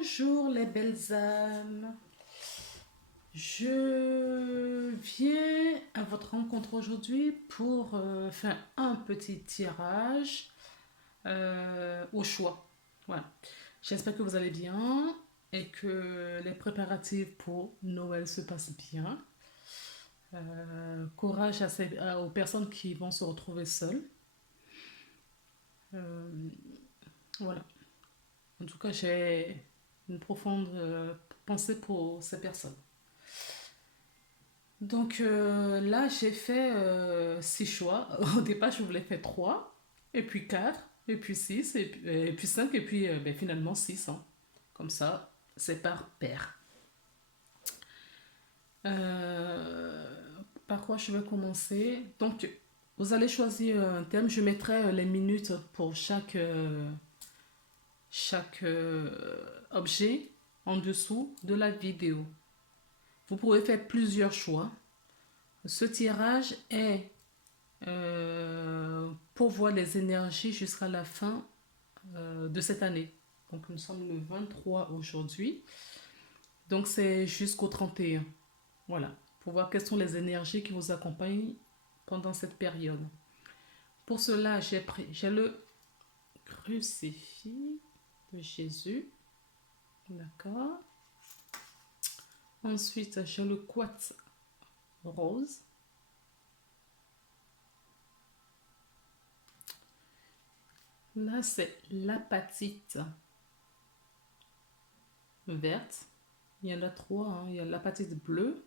Bonjour les belles âmes. Je viens à votre rencontre aujourd'hui pour faire un petit tirage au choix. Voilà. J'espère que vous allez bien et que les préparatifs pour Noël se passent bien. Courage aux personnes qui vont se retrouver seules. Euh, voilà. En tout cas, j'ai une profonde pensée pour ces personnes. Donc là, j'ai fait 6 choix. Au départ, je voulais faire 3, et puis 4, et puis 6, et puis 5, et puis finalement 6, hein. Comme ça, c'est par paire. Euh, Par quoi je vais commencer? Donc, vous allez choisir un thème. Je mettrai les minutes pour chaque objet en dessous de la vidéo. Vous pouvez faire plusieurs choix. Ce tirage est pour voir les énergies jusqu'à la fin de cette année. Donc nous sommes le 23 aujourd'hui. Donc c'est jusqu'au 31. Voilà. Pour voir quelles sont les énergies qui vous accompagnent pendant cette période. Pour cela, j'ai le crucifix de Jésus. D'accord. Ensuite, j'ai le quartz rose. Là, c'est l'apatite verte. Il y en a 3, hein. Il y a l'apatite bleue,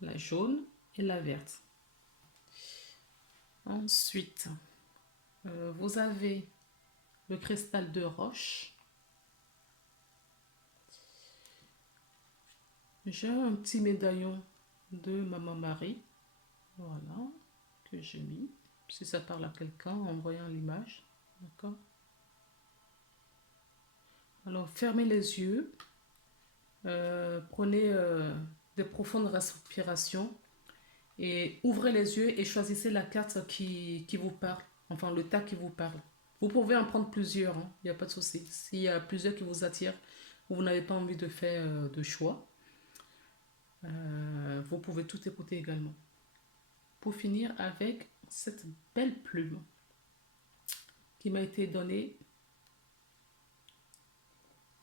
la jaune et la verte. Ensuite, vous avez le cristal de roche. J'ai un petit médaillon de Maman Marie. Voilà, que j'ai mis. Si ça parle à quelqu'un en voyant l'image. D'accord. Alors, fermez les yeux. Prenez de profondes respirations et ouvrez les yeux et choisissez la carte qui vous parle, enfin le tas qui vous parle. Vous pouvez en prendre plusieurs, hein, il n'y a pas de souci. S'il y a plusieurs qui vous attirent ou vous n'avez pas envie de faire de choix, vous pouvez tout écouter également. Pour finir avec cette belle plume qui m'a été donnée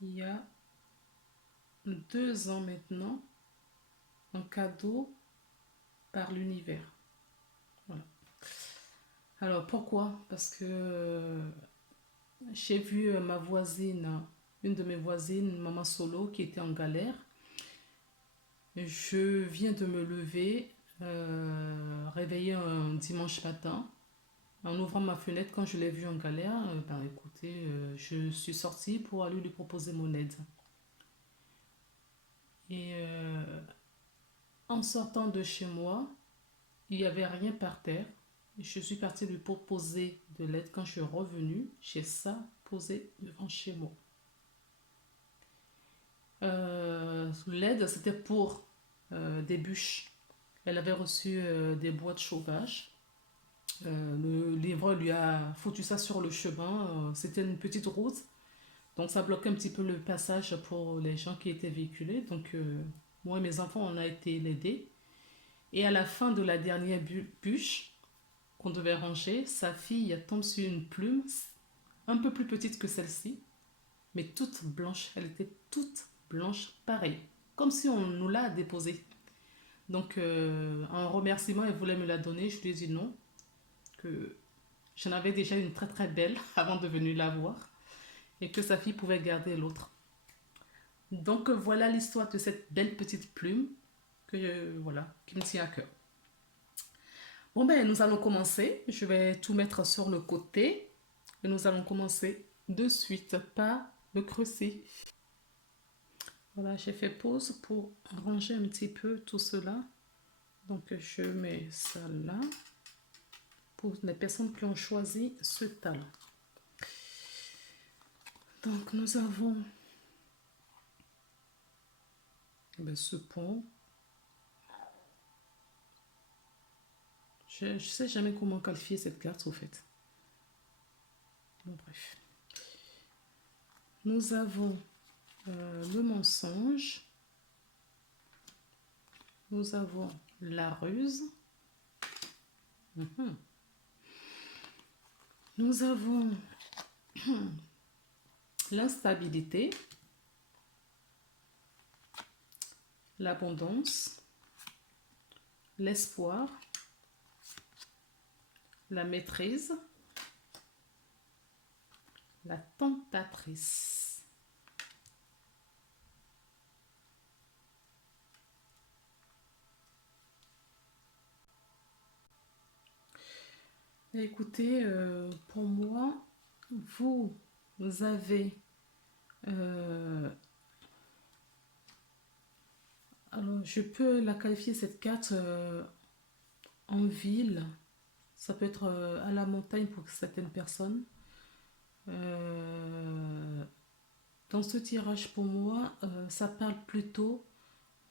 il y a 2 ans maintenant, en cadeau par l'univers. Voilà. Alors pourquoi? Parce que j'ai vu ma voisine, une de mes voisines, maman solo, qui était en galère. Je viens de me lever, réveillée un dimanche matin. En ouvrant ma fenêtre, quand je l'ai vue en galère, écoutez, je suis sortie pour aller lui proposer mon aide. Et en sortant de chez moi, il n'y avait rien par terre. Je suis partie lui proposer de l'aide. Quand je suis revenue, j'ai ça posé devant chez moi. L'aide, c'était pour des bûches. Elle avait reçu des bois de chauffage. Le livreur lui a foutu ça sur le chemin. C'était une petite route. Donc ça bloquait un petit peu le passage pour les gens qui étaient véhiculés. Donc moi et mes enfants, on a été l'aider. Et à la fin de la dernière bûche qu'on devait ranger, sa fille tombe sur une plume un peu plus petite que celle-ci, mais toute blanche. Elle était toute blanche, pareil, comme si on nous l'a déposée. Donc, en remerciement, elle voulait me la donner. Je lui ai dit non, que j'en avais déjà une très très belle avant de venir la voir et que sa fille pouvait garder l'autre. Donc, voilà l'histoire de cette belle petite plume voilà, qui me tient à cœur. Bon, ben, nous allons commencer. Je vais tout mettre sur le côté et nous allons commencer de suite par le crucifix. Voilà, j'ai fait pause pour ranger un petit peu tout cela. Donc, je mets ça là pour les personnes qui ont choisi ce talent. Donc, nous avons ce pont. Je ne sais jamais comment qualifier cette carte, au fait. Bon, bref. Nous avons le mensonge, nous avons la ruse, mhm. Nous avons l'instabilité, l'abondance, l'espoir, la maîtrise, la tentatrice. Écoutez, pour moi, vous avez... alors, je peux la qualifier cette carte en ville. Ça peut être à la montagne pour certaines personnes. Euh, Dans ce tirage, pour moi, ça parle plutôt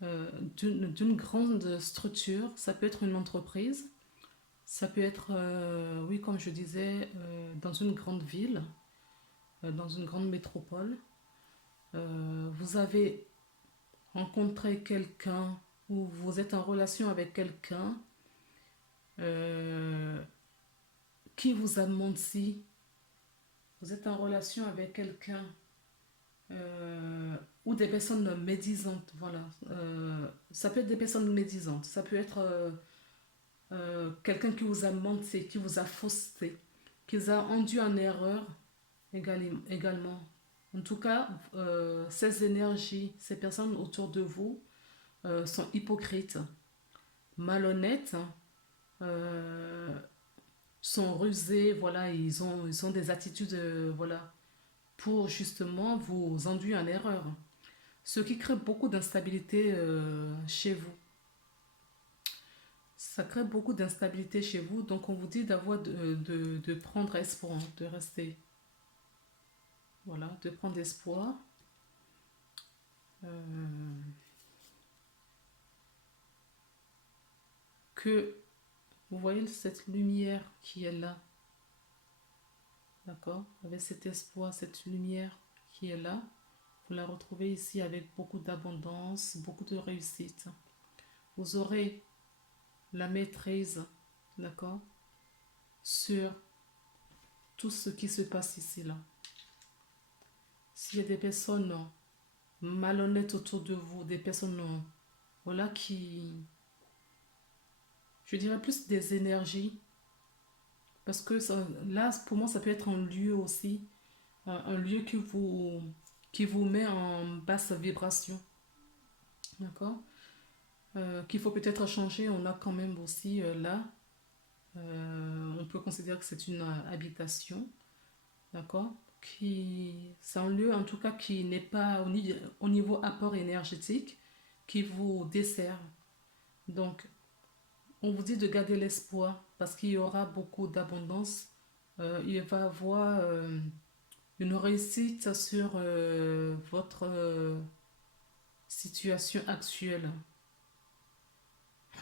d'une grande structure. Ça peut être une entreprise. Ça peut être, oui, comme je disais, dans une grande ville, dans une grande métropole. Vous avez rencontré quelqu'un ou vous êtes en relation avec quelqu'un euh, qui vous a menti. Vous êtes en relation avec quelqu'un ou des personnes médisantes. Voilà. Ça peut être des personnes médisantes. Ça peut être quelqu'un qui vous a menti, qui vous a faussé, qui vous a induit en erreur également. En tout cas, ces énergies, ces personnes autour de vous sont hypocrites, malhonnêtes, euh, sont rusés, voilà, ils ont des attitudes, voilà, pour justement vous induire en erreur. Ce qui crée beaucoup d'instabilité chez vous. Ça crée beaucoup d'instabilité chez vous, donc on vous dit d'avoir de prendre espoir, de rester, voilà, de prendre espoir. Euh, que vous voyez cette lumière qui est là, d'accord? Avec cet espoir, cette lumière qui est là, vous la retrouvez ici avec beaucoup d'abondance, beaucoup de réussite. Vous aurez la maîtrise, d'accord, sur tout ce qui se passe ici, là. S'il y a des personnes malhonnêtes autour de vous, des personnes, voilà, qui, je dirais plus des énergies, parce que ça, là, pour moi, ça peut être un lieu aussi, un lieu qui vous met en basse vibration, d'accord? Qu'il faut peut-être changer. On a quand même aussi là, on peut considérer que c'est une habitation, d'accord? C'est un lieu en tout cas qui n'est pas au niveau apport énergétique, qui vous dessert. Donc, on vous dit de garder l'espoir parce qu'il y aura beaucoup d'abondance. Il va y avoir une réussite sur votre situation actuelle.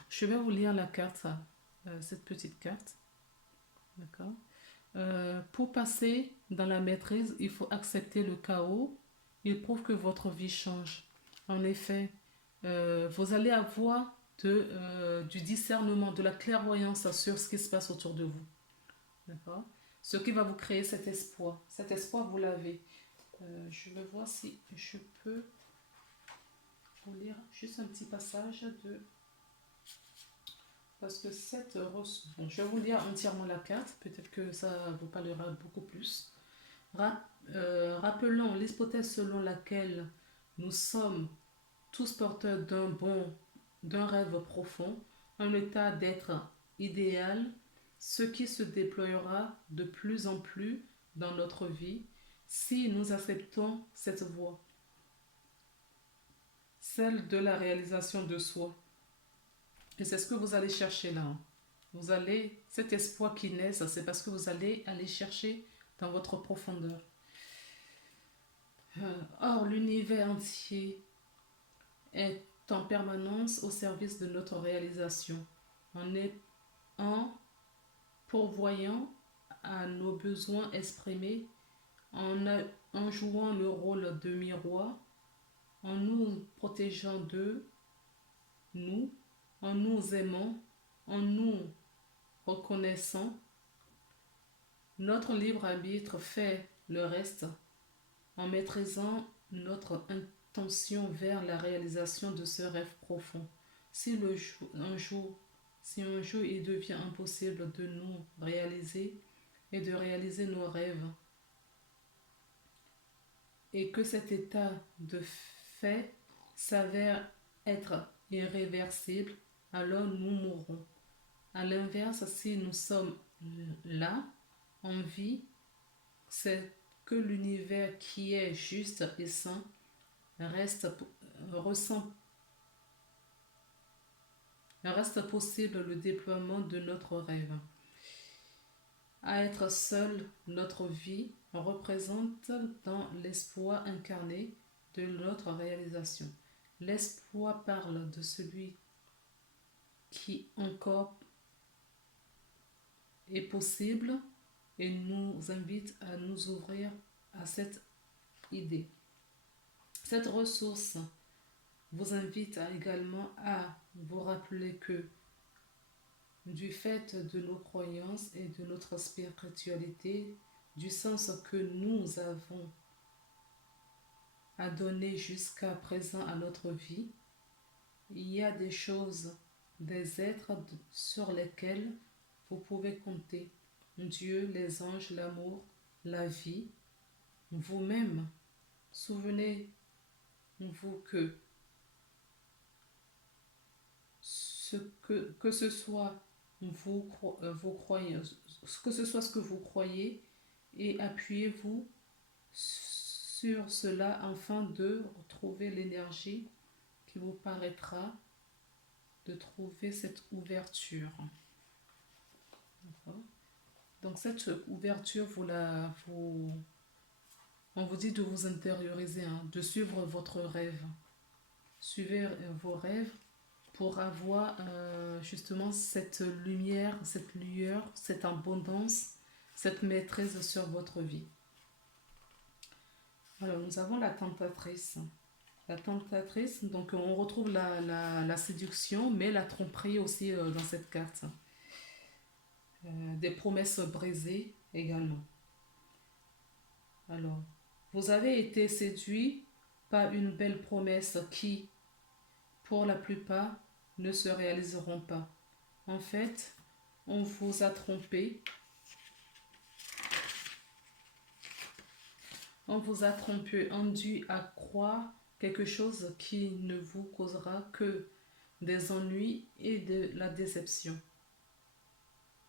Je vais vous lire la carte, cette petite carte. D'accord? Pour passer dans la maîtrise, il faut accepter le chaos. Il prouve que votre vie change. En effet, vous allez avoir du discernement, de la clairvoyance sur ce qui se passe autour de vous. D'accord? Ce qui va vous créer cet espoir. Cet espoir, vous l'avez. Je vais voir si je peux vous lire juste un petit passage de... Parce que cette rose... Bon, je vais vous lire entièrement la carte. Peut-être que ça vous parlera beaucoup plus. Rappelons l'hypothèse selon laquelle nous sommes tous porteurs d'un rêve profond, un état d'être idéal, ce qui se déploiera de plus en plus dans notre vie si nous acceptons cette voie, celle de la réalisation de soi. Et c'est ce que vous allez chercher là. Vous allez, cet espoir qui naît, ça c'est parce que vous allez aller chercher dans votre profondeur. Or, l'univers entier est en permanence au service de notre réalisation, en pourvoyant à nos besoins exprimés, en jouant le rôle de miroir en nous protégeant d'eux, nous, en nous aimant, en nous reconnaissant. Notre libre arbitre fait le reste en maîtrisant notre intention vers la réalisation de ce rêve profond. Si si un jour il devient impossible de nous réaliser et de réaliser nos rêves, et que cet état de fait s'avère être irréversible, alors nous mourrons. À l'inverse, si nous sommes là, en vie, c'est que l'univers qui est juste et sain ressent, reste possible le déploiement de notre rêve. À être seul, notre vie représente dans l'espoir incarné de notre réalisation. L'espoir parle de celui qui encore est possible et nous invite à nous ouvrir à cette idée. Cette ressource vous invite également à vous rappeler que du fait de nos croyances et de notre spiritualité, du sens que nous avons à donner jusqu'à présent à notre vie, il y a des choses, des êtres sur lesquels vous pouvez compter. Dieu, les anges, l'amour, la vie, vous-même. Souvenez-vous que que ce soit vous croyez, que ce soit ce que vous croyez, et appuyez-vous sur cela afin de trouver l'énergie qui vous paraîtra de trouver cette ouverture. D'accord. Donc cette ouverture, on vous dit de vous intérioriser, hein, de suivre votre rêve. Suivez vos rêves pour avoir justement cette lumière, cette lueur, cette abondance, cette maîtrise sur votre vie. Alors, nous avons la tentatrice. La tentatrice, donc on retrouve la séduction, mais la tromperie aussi dans cette carte. Des promesses brisées également. Alors, vous avez été séduit par une belle promesse qui, pour la plupart, ne se réaliseront pas. En fait, on vous a trompé. On vous a trompé, induit à croire quelque chose qui ne vous causera que des ennuis et de la déception.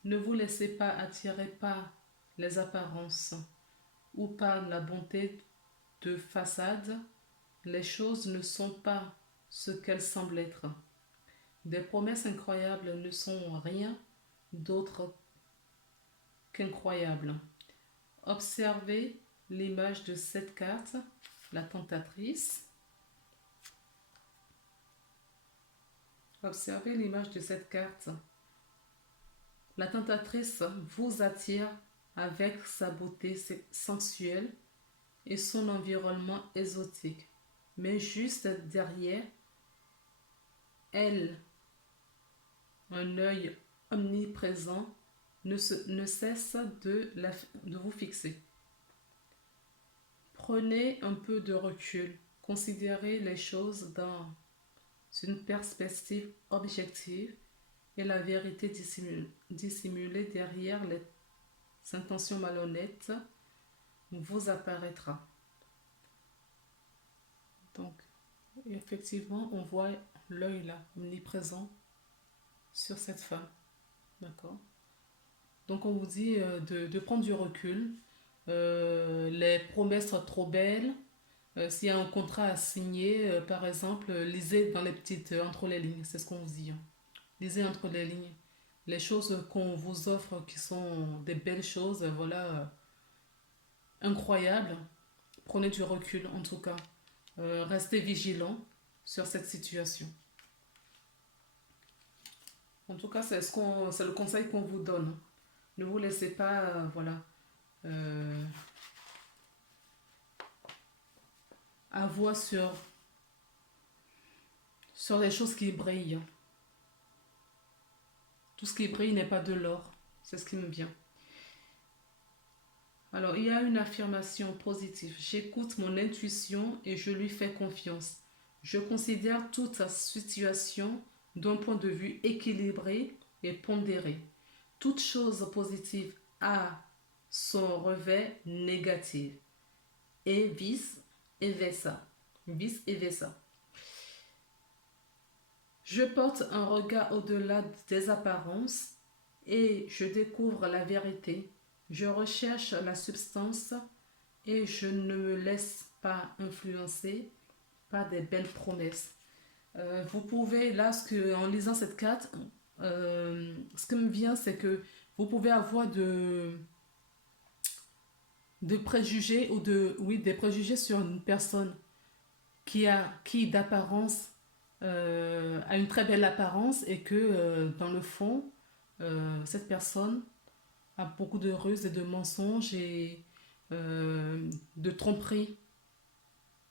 Ne vous laissez pas attirer par les apparences ou par la bonté de façade. Les choses ne sont pas ce qu'elles semblent être. Des promesses incroyables ne sont rien d'autre qu'incroyables. Observez l'image de cette carte, la tentatrice. Observez l'image de cette carte. La tentatrice vous attire avec sa beauté sensuelle et son environnement exotique. Mais juste derrière elle, un œil omniprésent ne cesse de vous fixer. Prenez un peu de recul, considérez les choses dans une perspective objective et la vérité dissimulée derrière les intentions malhonnêtes vous apparaîtra. Donc, effectivement, on voit l'œil là, omniprésent sur cette femme. D'accord. Donc, on vous dit de prendre du recul. Les promesses sont trop belles. S'il y a un contrat à signer, par exemple, lisez dans les petites, entre les lignes. C'est ce qu'on vous dit. Hein. Lisez entre les lignes. Les choses qu'on vous offre qui sont des belles choses, voilà, incroyables. Prenez du recul, en tout cas. Restez vigilant sur cette situation. En tout cas, c'est le conseil qu'on vous donne. Ne vous laissez pas, voilà, avoir sur sur les choses qui brillent. Tout ce qui brille n'est pas de l'or. C'est ce qui me vient. Alors, il y a une affirmation positive. J'écoute mon intuition et je lui fais confiance. Je considère toute sa situation d'un point de vue équilibré et pondéré. Toute chose positive a son revers négatif. Et vice et versa. Vice et versa. Je porte un regard au-delà des apparences et je découvre la vérité. Je recherche la substance et je ne me laisse pas influencer par des belles promesses. Vous pouvez, là, en lisant cette carte, ce qui me vient, c'est que vous pouvez avoir de préjugés ou oui, des préjugés sur une personne qui d'apparence a une très belle apparence et que dans le fond, cette personne a beaucoup de ruses et de mensonges et de tromperies,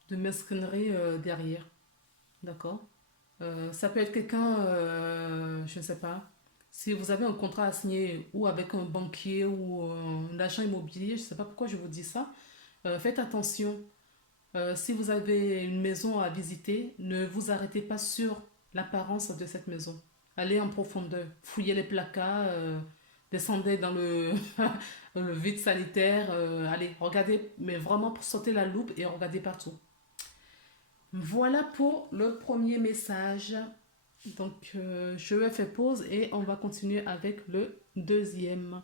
de mesquinerie derrière. D'accord. Ça peut être quelqu'un, je ne sais pas, si vous avez un contrat à signer ou avec un banquier ou un agent immobilier, je ne sais pas pourquoi je vous dis ça, faites attention. Si vous avez une maison à visiter, ne vous arrêtez pas sur l'apparence de cette maison. Allez en profondeur, fouillez les placards, descendez dans le vide sanitaire, allez, regardez, mais vraiment pour sauter la loupe et regardez partout. Voilà pour le premier message. Donc, je vais faire pause et on va continuer avec le deuxième.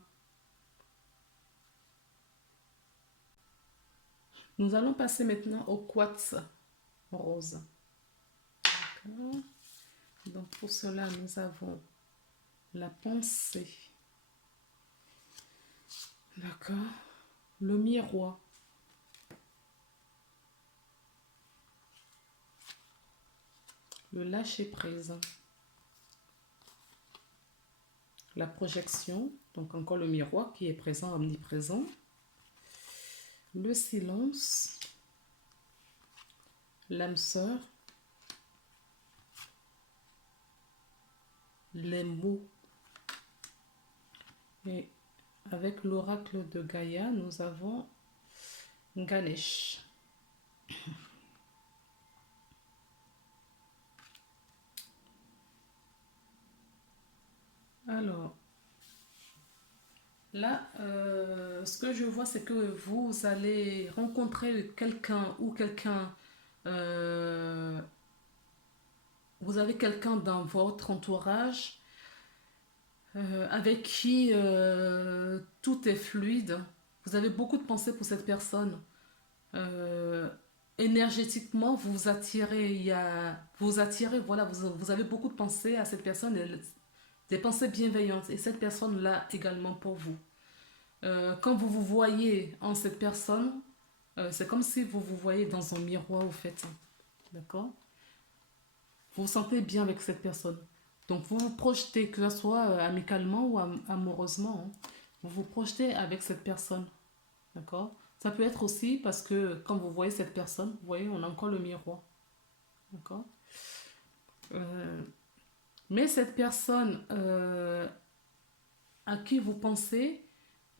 Nous allons passer maintenant au quartz rose. D'accord. Donc, pour cela, nous avons la pensée. D'accord. Le miroir. Le lâcher-prise. La projection. Donc, encore le miroir qui est présent, omniprésent. Le silence. L'âme sœur. Les mots. Et avec l'oracle de Gaïa, nous avons Ganesh. Alors, là, ce que je vois, c'est que vous allez rencontrer quelqu'un ou quelqu'un, euh, vous avez quelqu'un dans votre entourage avec qui tout est fluide. Vous avez beaucoup de pensées pour cette personne. Euh, Énergétiquement, vous attirez, vous attirez, voilà, vous avez beaucoup de pensées à cette personne, des pensées bienveillantes. Et cette personne-là également pour vous. Quand vous vous voyez en cette personne, c'est comme si vous vous voyez dans un miroir, au fait. D'accord. Vous vous sentez bien avec cette personne. Donc vous vous projetez, que ce soit amicalement ou amoureusement, hein. Vous vous projetez avec cette personne. D'accord. Ça peut être aussi parce que quand vous voyez cette personne, vous voyez, on a encore le miroir. D'accord. Euh, mais cette personne à qui vous pensez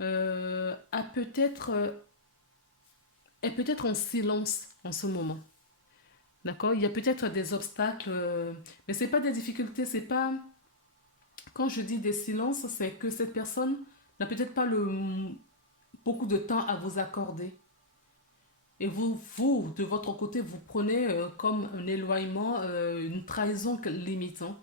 a est peut-être en silence en ce moment. D'accord. Il y a peut-être des obstacles, mais c'est pas des difficultés, c'est pas. Quand je dis des silences, c'est que cette personne n'a peut-être pas beaucoup de temps à vous accorder. Et vous, de votre côté, vous prenez comme un éloignement, une trahison limite, hein.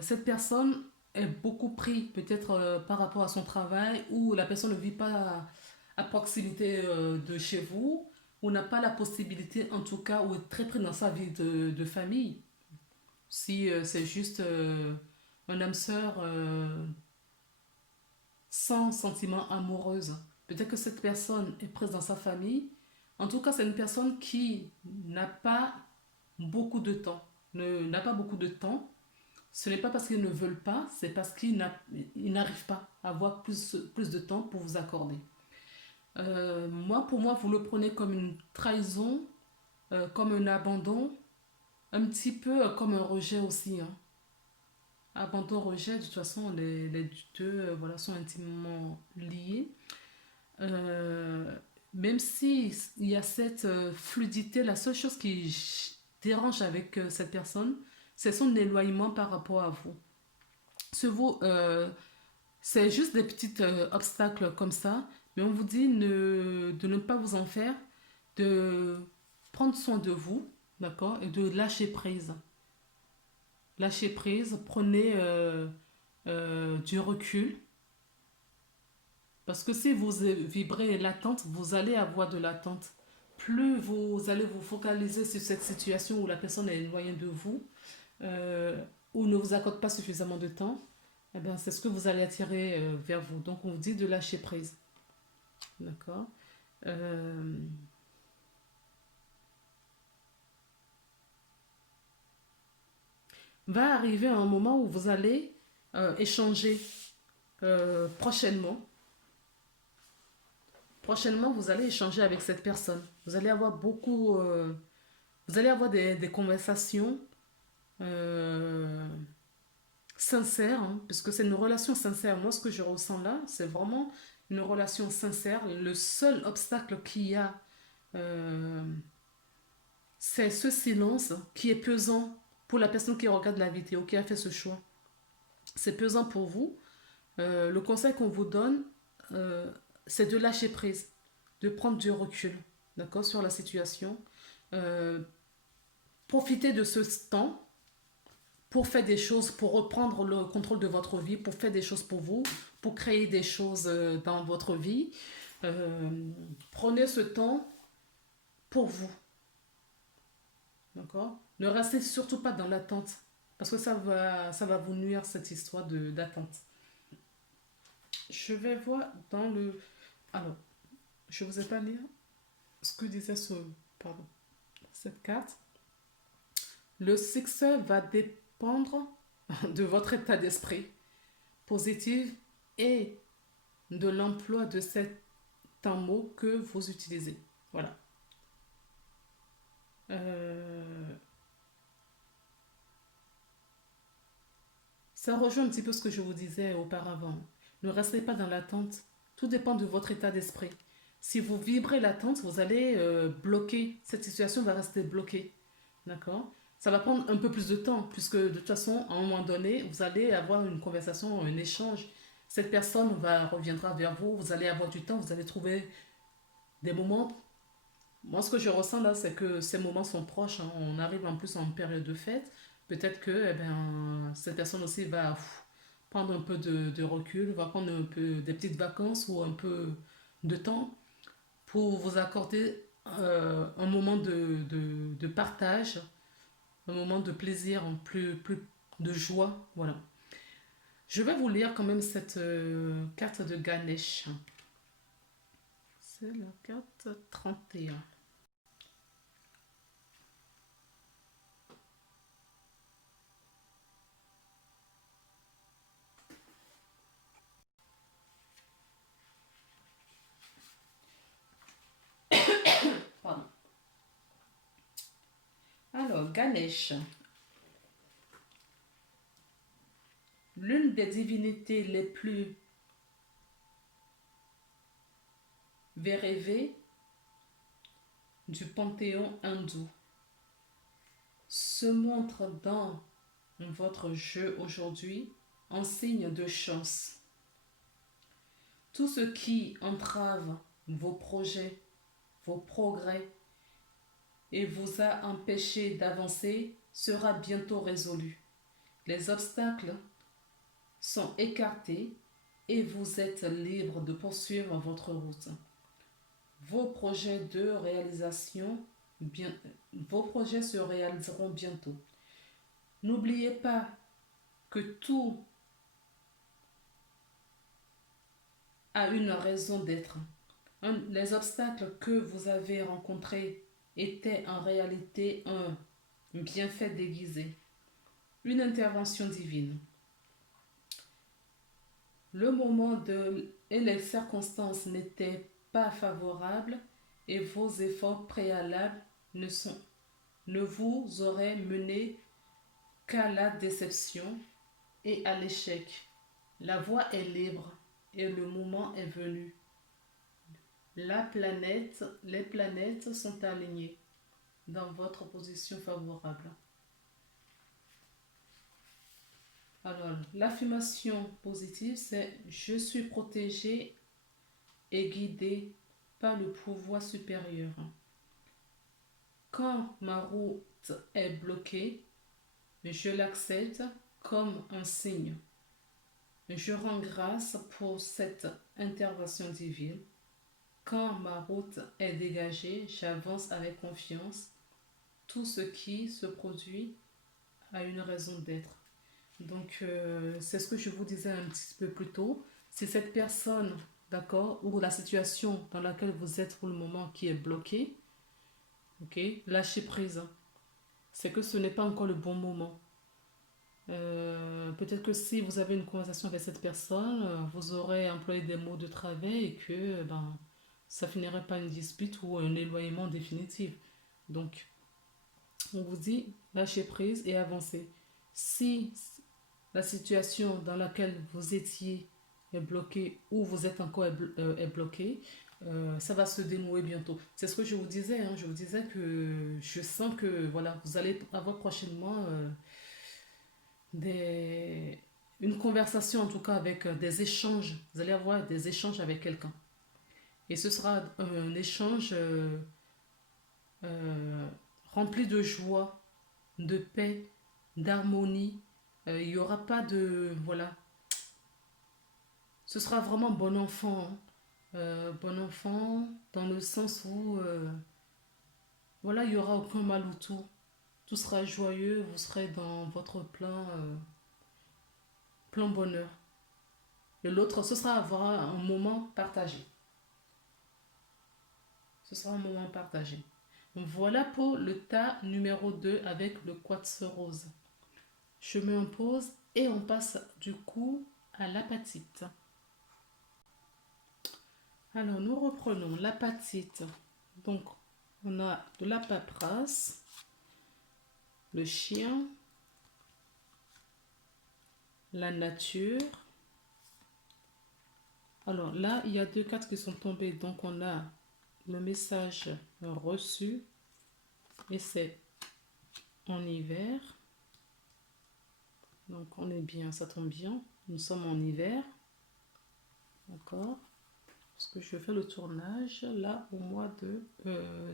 Cette personne est beaucoup pris peut-être par rapport à son travail ou la personne ne vit pas à proximité de chez vous ou n'a pas la possibilité en tout cas ou est très pris dans sa vie de famille. Si c'est juste un âme sœur sans sentiment amoureuse, peut-être que cette personne est prise dans sa famille. En tout cas, c'est une personne qui n'a pas beaucoup de temps. N'a pas beaucoup de temps. Ce n'est pas parce qu'ils ne veulent pas, c'est parce qu'ils n'arrivent pas à avoir plus de temps pour vous accorder. Pour moi, vous le prenez comme une trahison, comme un abandon, un petit peu comme un rejet aussi, hein. Abandon, rejet, de toute façon, les deux voilà, sont intimement liés. Euh, Même si il y a cette fluidité, la seule chose qui dérange avec cette personne, c'est son éloignement par rapport à vous. Vous, c'est juste des petits obstacles comme ça, mais on vous dit de ne pas vous en faire, de prendre soin de vous, d'accord, et de lâcher prise. Lâcher prise, prenez du recul, parce que si vous vibrez l'attente, vous allez avoir de l'attente. Plus vous allez vous focaliser sur cette situation où la personne est éloignée de vous, euh, ou ne vous accorde pas suffisamment de temps, eh bien, c'est ce que vous allez attirer vers vous. Donc, on vous dit de lâcher prise. D'accord. Euh, Va arriver un moment où vous allez échanger prochainement. Prochainement, vous allez échanger avec cette personne. Vous allez avoir beaucoup. Vous allez avoir des conversations euh, sincères, hein, puisque c'est une relation sincère. Moi, ce que je ressens là, c'est vraiment une relation sincère. Le seul obstacle qu'il y a, euh, c'est ce silence qui est pesant pour la personne qui regarde la vidéo, qui a fait ce choix. C'est pesant pour vous. Le conseil qu'on vous donne, euh, c'est de lâcher prise, de prendre du recul, d'accord, sur la situation. Euh, Profitez de ce temps pour faire des choses, pour reprendre le contrôle de votre vie, pour faire des choses pour vous, pour créer des choses dans votre vie. Euh, Prenez ce temps pour vous, d'accord. Ne restez surtout pas dans l'attente, parce que ça va vous nuire cette histoire d'attente. Je vais voir dans le... Alors, je ne vous ai pas lire ce que disait pardon, cette carte. Le succès va dépendre de votre état d'esprit positif et de l'emploi de certains mots que vous utilisez. Voilà. Euh, Ça rejoint un petit peu ce que je vous disais auparavant. Ne restez pas dans l'attente. Tout dépend de votre état d'esprit. Si vous vibrez l'attente, vous allez bloquer. Cette situation va rester bloquée. D'accord. Ça va prendre un peu plus de temps, puisque de toute façon, à un moment donné, vous allez avoir une conversation, un échange. Cette personne reviendra vers vous, vous allez avoir du temps, vous allez trouver des moments. Moi, ce que je ressens là, c'est que ces moments sont proches, hein. On arrive en plus en période de fête. Peut-être que eh ben, cette personne aussi va prendre un peu de recul, va prendre un peu des petites vacances ou un peu de temps pour vous accorder un moment de partage, un moment de plaisir, plus de joie. Voilà. Je vais vous lire quand même cette carte de Ganesh. C'est la carte 31. Pardon. Alors, Ganesh, l'une des divinités les plus vérérées du panthéon hindou, se montre dans votre jeu aujourd'hui en signe de chance. Tout ce qui entrave vos projets, vos progrès et vous a empêché d'avancer sera bientôt résolu. Les obstacles sont écartés et vous êtes libre de poursuivre votre route. Vos projets de réalisation, bien, Vos projets se réaliseront bientôt. N'oubliez pas que tout a une raison d'être. Les obstacles que vous avez rencontrés étaient en réalité un bienfait déguisé, une intervention divine. Le moment et les circonstances n'étaient pas favorables et vos efforts préalables ne sont ne vous aurait mené qu'à la déception et à l'échec. La voie est libre et le moment est venu. Les planètes sont alignées dans votre position favorable. Alors, l'affirmation positive, c'est je suis protégé et guidé par le pouvoir supérieur. Quand ma route est bloquée, je l'accepte comme un signe. Je rends grâce pour cette intervention divine. Quand ma route est dégagée, j'avance avec confiance. Tout ce qui se produit a une raison d'être. Donc, c'est ce que je vous disais un petit peu plus tôt. Si cette personne, d'accord, ou la situation dans laquelle vous êtes pour le moment qui est bloquée, ok, lâchez prise. C'est que ce n'est pas encore le bon moment. Peut-être que si vous avez une conversation avec cette personne, vous aurez employé des mots de travers et que ça finirait par une dispute ou un éloignement définitif. Donc, on vous dit lâchez prise et avancez. Si la situation dans laquelle vous étiez est bloquée ou vous êtes encore est bloquée, ça va se dénouer bientôt. C'est ce que je vous disais. Hein. Je vous disais que je sens que voilà, vous allez avoir prochainement des, une conversation, en tout cas avec des échanges. Vous allez avoir des échanges avec quelqu'un. Et ce sera un échange euh, rempli de joie, de paix, d'harmonie. Il n'y aura pas de... Voilà. Ce sera vraiment bon enfant. Hein. Bon enfant dans le sens où... voilà, il n'y aura aucun mal autour. Tout sera joyeux, vous serez dans votre plein bonheur. Et l'autre, ce sera avoir un moment partagé. Ce sera un moment partagé. Voilà pour le tas numéro 2 avec le quartz rose. Je mets en pause et on passe du coup à l'apatite. Alors, nous reprenons l'apatite. Donc, on a de la paperasse, le chien, la nature. Alors là, il y a 2 cartes qui sont tombées. Donc, on a le message reçu et c'est en hiver. Donc, on est bien, ça tombe bien. Nous sommes en hiver. D'accord. Parce que je fais le tournage là au mois de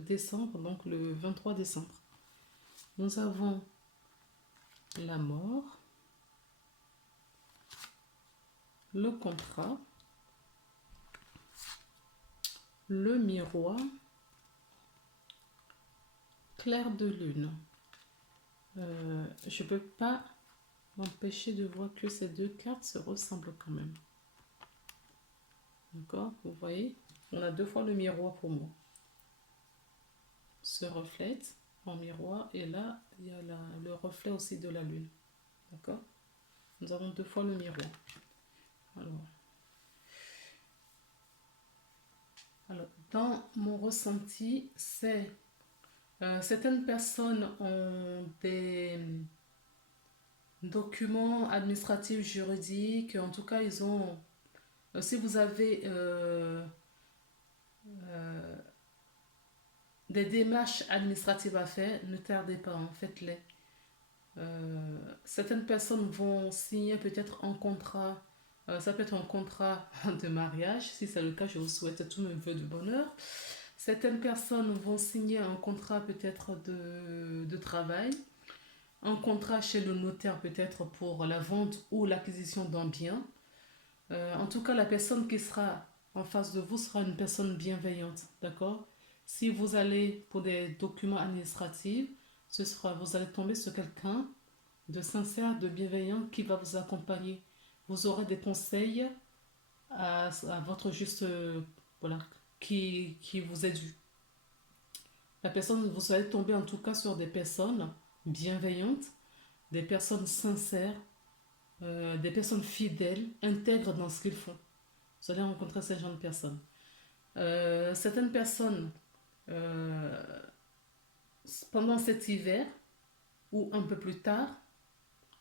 décembre, donc le 23 décembre. Nous avons la mort, le contrat, le miroir, clair de lune. Je ne peux pas m'empêcher de voir que ces 2 cartes se ressemblent quand même. D'accord. Vous voyez, on a 2 fois le miroir pour moi. Se reflète en miroir et là, il y a le reflet aussi de la lune. D'accord. Nous avons 2 fois le miroir. Alors dans mon ressenti, c'est certaines personnes ont des documents administratifs juridiques. En tout cas, ils ont... si vous avez des démarches administratives à faire, ne tardez pas, hein, faites-les. Certaines personnes vont signer peut-être un contrat, ça peut être un contrat de mariage, si c'est le cas, je vous souhaite tous mes voeux de bonheur. Certaines personnes vont signer un contrat peut-être de travail, un contrat chez le notaire peut-être pour la vente ou l'acquisition d'un bien. En tout cas, la personne qui sera en face de vous sera une personne bienveillante, d'accord. Si vous allez pour des documents administratifs, vous allez tomber sur quelqu'un de sincère, de bienveillant qui va vous accompagner. Vous aurez des conseils à votre juste, voilà, qui vous est dû. Vous allez tomber en tout cas sur des personnes bienveillantes, des personnes sincères, des personnes fidèles, intègres dans ce qu'ils font. Vous allez rencontrer ces genre de personnes. Certaines personnes pendant cet hiver ou un peu plus tard,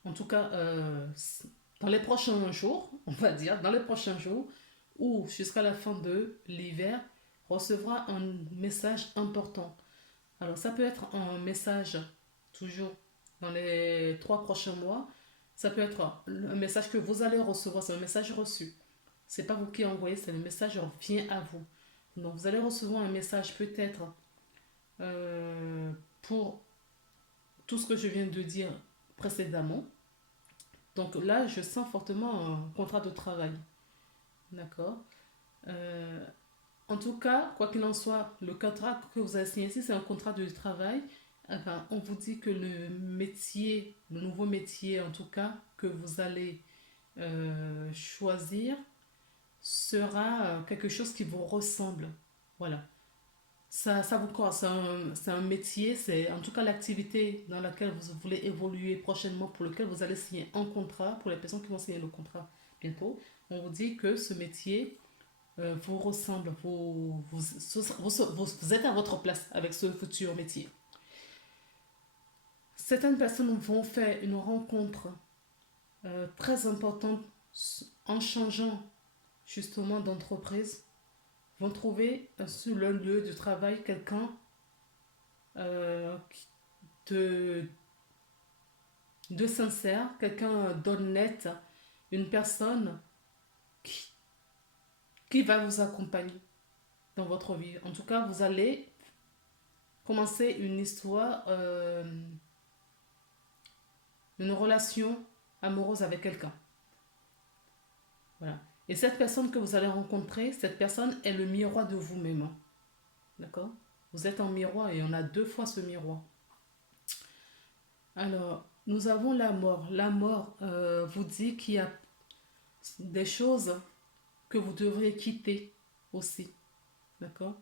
en tout cas dans les prochains jours, on va dire, dans les prochains jours, ou jusqu'à la fin de l'hiver, recevra un message important. Alors ça peut être un message toujours dans les 3 prochains mois. Ça peut être un message que vous allez recevoir, c'est un message reçu. C'est pas vous qui envoyez, c'est le message vient à vous. Donc vous allez recevoir un message peut-être pour tout ce que je viens de dire précédemment. Donc là, je sens fortement un contrat de travail. D'accord. Euh, En tout cas, quoi qu'il en soit, le contrat que vous avez signé ici, c'est un contrat de travail. Enfin, on vous dit que le métier, le nouveau métier en tout cas, que vous allez choisir sera quelque chose qui vous ressemble. Voilà. Ça vous correspond. C'est un métier, c'est en tout cas l'activité dans laquelle vous voulez évoluer prochainement, pour lequel vous allez signer un contrat, pour les personnes qui vont signer le contrat bientôt. On vous dit que ce métier vous ressemble, vous êtes à votre place avec ce futur métier. Certaines personnes vont faire une rencontre très importante en changeant justement d'entreprise, vont trouver sur leur lieu de travail quelqu'un euh, de, de sincère, quelqu'un d'honnête, une personne qui, qui va vous accompagner dans votre vie. En tout cas, vous allez commencer une histoire, une relation amoureuse avec quelqu'un. Voilà. Et cette personne que vous allez rencontrer, cette personne est le miroir de vous-même. D'accord. Vous êtes en miroir et on a 2 fois ce miroir. Alors, nous avons la mort. La mort vous dit qu'il y a des choses que vous devriez quitter aussi. D'accord.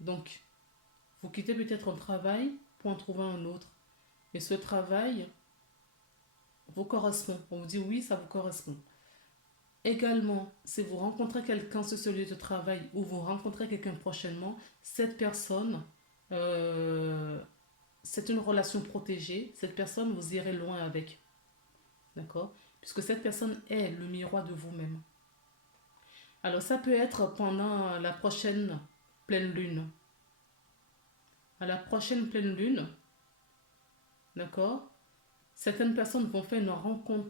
Donc, vous quittez peut-être un travail pour en trouver un autre. Et ce travail vous correspond. On vous dit oui, ça vous correspond. Également, si vous rencontrez quelqu'un sur ce lieu de travail ou vous rencontrez quelqu'un prochainement, cette personne, euh, c'est une relation protégée. Cette personne, vous irez loin avec. D'accord. Puisque cette personne est le miroir de vous-même. Alors, ça peut être pendant la prochaine pleine lune. À la prochaine pleine lune, d'accord, certaines personnes vont faire une rencontre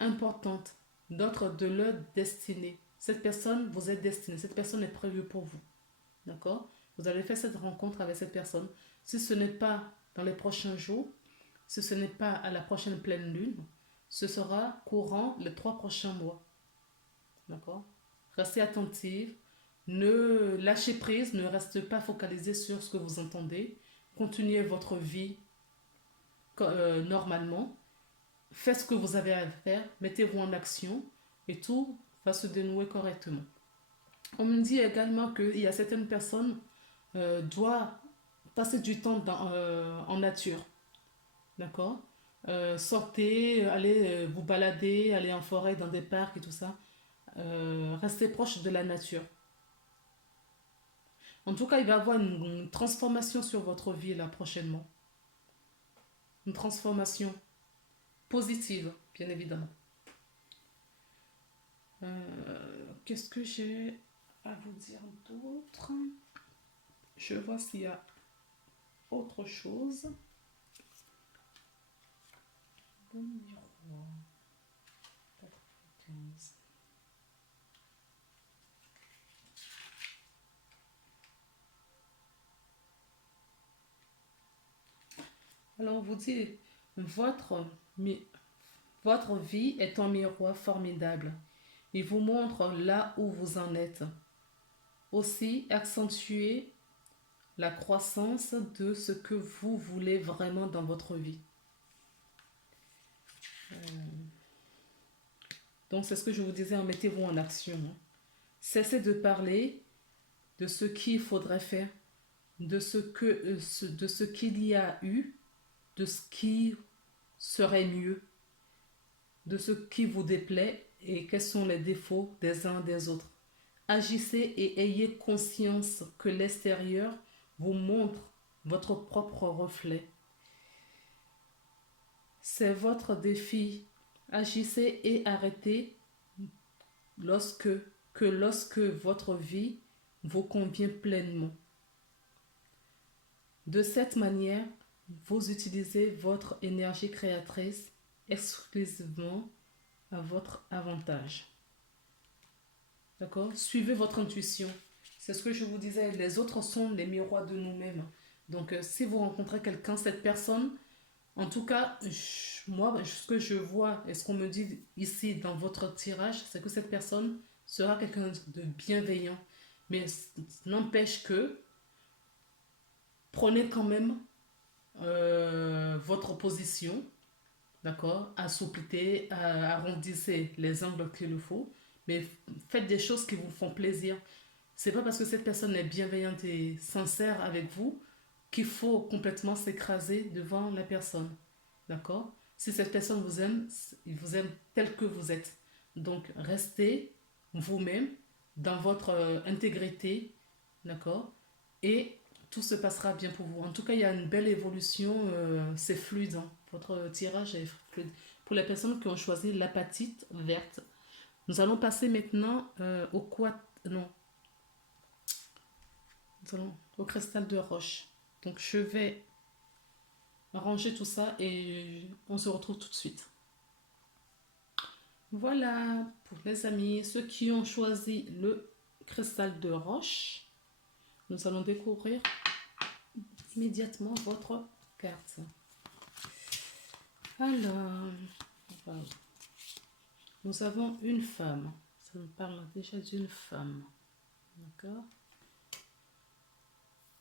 importante, d'autres de leur destinée. Cette personne vous est destinée, cette personne est prévue pour vous. D'accord. Vous allez faire cette rencontre avec cette personne. Si ce n'est pas dans les prochains jours, si ce n'est pas à la prochaine pleine lune, ce sera courant les 3 prochains mois. D'accord. Restez attentive. Ne lâchez prise, ne restez pas focalisé sur ce que vous entendez. Continuez votre vie normalement. Faites ce que vous avez à faire, mettez-vous en action et tout va se dénouer correctement. On me dit également qu'il y a certaines personnes doivent passer du temps en nature. D'accord. Sortez, allez vous balader, aller en forêt, dans des parcs et tout ça. Restez proche de la nature. En tout cas, il va y avoir une transformation sur votre vie là prochainement. Une transformation positive, bien évidemment. Qu'est-ce que j'ai à vous dire d'autre? Je vois s'il y a autre chose. Le miroir. 95. Alors, on vous dit, votre vie est un miroir formidable. Il vous montre là où vous en êtes. Aussi, accentuez la croissance de ce que vous voulez vraiment dans votre vie. Donc, c'est ce que je vous disais, mettez-vous en action. Cessez de parler de ce qu'il faudrait faire, de ce qu'il y a eu, de ce qui serait mieux, de ce qui vous déplaît et quels sont les défauts des uns des autres. Agissez et ayez conscience que l'extérieur vous montre votre propre reflet. C'est votre défi. Agissez et arrêtez lorsque, lorsque votre vie vous convient pleinement. De cette manière, vous utilisez votre énergie créatrice exclusivement à votre avantage. D'accord? Suivez votre intuition. C'est ce que je vous disais, les autres sont les miroirs de nous-mêmes. Donc, si vous rencontrez quelqu'un, cette personne, en tout cas, moi, ce que je vois et ce qu'on me dit ici dans votre tirage, c'est que cette personne sera quelqu'un de bienveillant. Mais n'empêche que, prenez quand même votre position, d'accord? Assouplissez, arrondissez les angles qu'il le faut, mais faites des choses qui vous font plaisir. C'est pas parce que cette personne est bienveillante et sincère avec vous qu'il faut complètement s'écraser devant la personne. D'accord? Si cette personne vous aime, il vous aime tel que vous êtes. Donc, restez vous-même dans votre intégrité. D'accord? Et tout se passera bien pour vous. En tout cas, il y a une belle évolution. C'est fluide. Hein. Votre tirage est fluide. Pour les personnes qui ont choisi l'apatite verte, nous allons passer maintenant au quat... Non, au cristal de roche. Donc je vais ranger tout ça et on se retrouve tout de suite. Voilà, pour les amis, ceux qui ont choisi le cristal de roche, nous allons découvrir immédiatement votre carte. Alors, nous avons une femme. Ça nous parle déjà d'une femme. D'accord?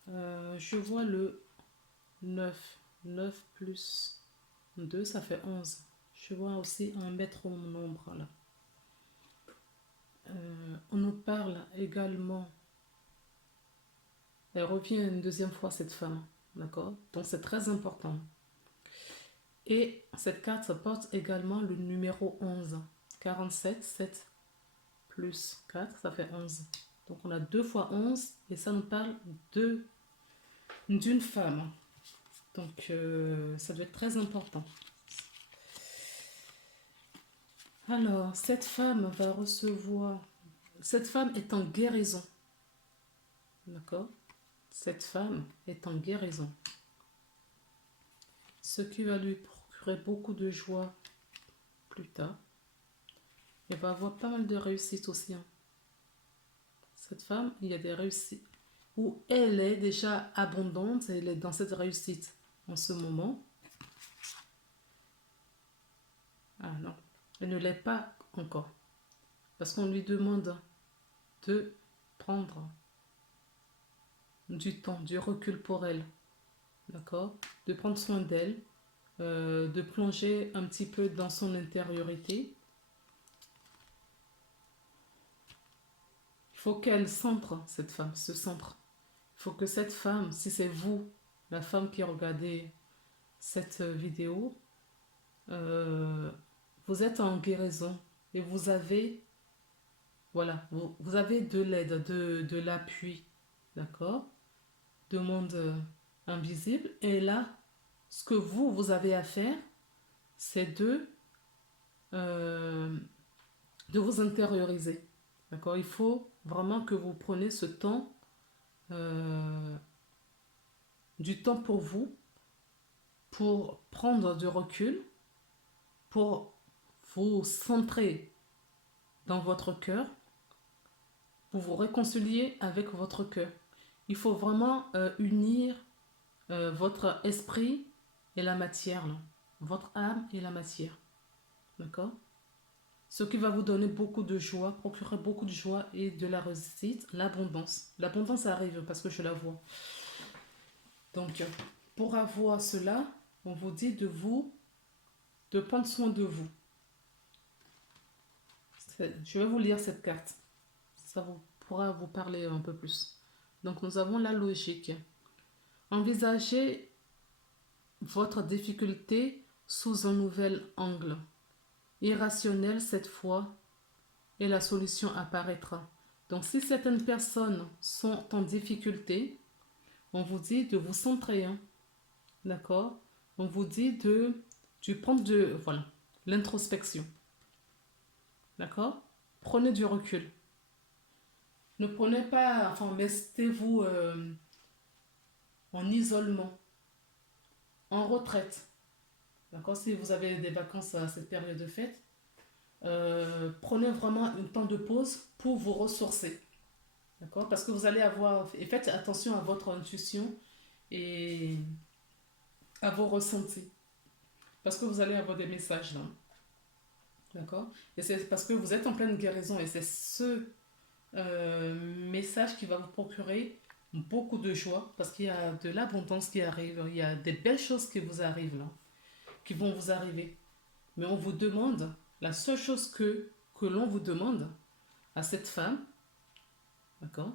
Je vois le 9. 9 plus 2, ça fait 11. Je vois aussi un maître au nombre là. On nous parle également. Elle revient une deuxième fois, cette femme. D'accord? Donc c'est très important. Et cette carte porte également le numéro 11. 47, 7 plus 4, ça fait 11. Donc on a 2 fois 11 et ça nous parle d'une femme. Donc ça doit être très important. Alors, cette femme va recevoir... Cette femme est en guérison. D'accord? Cette femme est en guérison. Ce qui va lui procurer beaucoup de joie plus tard. Elle va avoir pas mal de réussite aussi. Hein. Cette femme, il y a des réussites où elle est déjà abondante, elle est dans cette réussite en ce moment. Ah non, elle ne l'est pas encore. Parce qu'on lui demande de prendre du temps, du recul pour elle. D'accord? De prendre soin d'elle, de plonger un petit peu dans son intériorité. Il faut qu'elle centre, cette femme, se centre. Il faut que cette femme, si c'est vous, la femme qui regardez cette vidéo, vous êtes en guérison et vous avez, voilà, vous avez de l'aide, de l'appui, d'accord? De monde invisible. Et là, ce que vous avez à faire, c'est de vous intérioriser. D'accord? Il faut vraiment que vous preniez ce temps, du temps pour vous, pour prendre du recul, pour vous centrer dans votre cœur, pour vous réconcilier avec votre cœur. Il faut vraiment unir votre esprit et la matière, là. Votre âme et la matière. D'accord? Ce qui va vous donner beaucoup de joie, procurer beaucoup de joie et de la réussite, l'abondance. L'abondance arrive parce que je la vois. Donc, pour avoir cela, on vous dit de prendre soin de vous. Je vais vous lire cette carte. Ça pourra vous parler un peu plus. Donc, nous avons la logique. Envisagez votre difficulté sous un nouvel angle. Irrationnel cette fois, et la solution apparaîtra. Donc si certaines personnes sont en difficulté, on vous dit de vous centrer, hein, d'accord? On vous dit de prendre voilà, l'introspection, d'accord? Prenez du recul. Ne prenez pas, enfin, mettez-vous en isolement, en retraite, d'accord? Si vous avez des vacances à cette période de fête, prenez vraiment un temps de pause pour vous ressourcer, d'accord? Parce que vous allez avoir, et faites attention à votre intuition et à vos ressentis, parce que vous allez avoir des messages là, d'accord? Et c'est parce que vous êtes en pleine guérison et c'est ce message qui va vous procurer beaucoup de joie parce qu'il y a de l'abondance qui arrive, il y a des belles choses qui vous arrivent là, qui vont vous arriver. Mais on vous demande, la seule chose que l'on vous demande à cette femme, d'accord?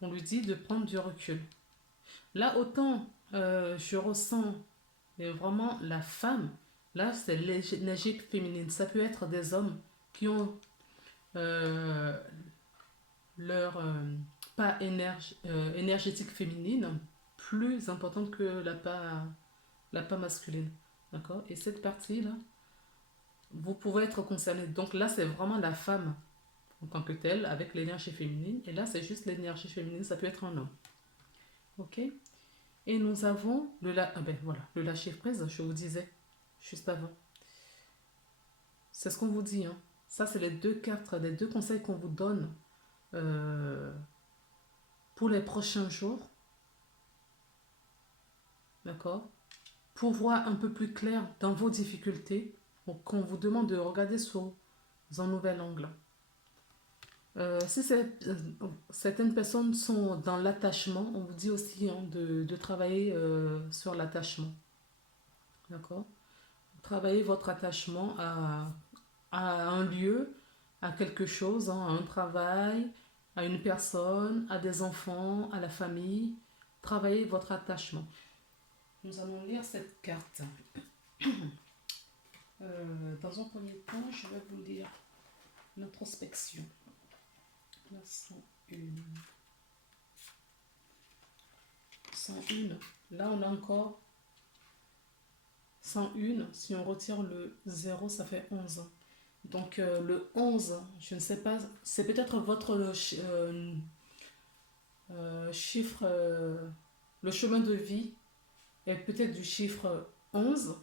On lui dit de prendre du recul. Là, autant je ressens vraiment la femme, là, c'est l'énergie féminine. Ça peut être des hommes qui ont euh, leur part énergétique féminine plus importante que la part masculine. D'accord? Et cette partie-là, vous pouvez être concerné. Donc là, c'est vraiment la femme en tant que telle avec l'énergie féminine. Et là, c'est juste l'énergie féminine. Ça peut être un homme. Ok? Et nous avons le lâcher prise, je vous disais juste avant. C'est ce qu'on vous dit. Hein. Ça, c'est les deux cartes, les deux conseils qu'on vous donne euh, pour les prochains jours. D'accord? Pour voir un peu plus clair dans vos difficultés, qu'on vous demande de regarder sous un nouvel angle. Si certaines personnes sont dans l'attachement, on vous dit aussi hein, de travailler sur l'attachement. D'accord? Travailler votre attachement à un lieu, à quelque chose, hein, à un travail, à une personne, à des enfants, à la famille. Travaillez votre attachement. Nous allons lire cette carte. Dans un premier temps, je vais vous lire l'introspection. La 101. 101. Là, on a encore 101. Si on retire le 0, ça fait 11. Donc, le 11, je ne sais pas, c'est peut-être votre chiffre, le chemin de vie est peut-être du chiffre 11.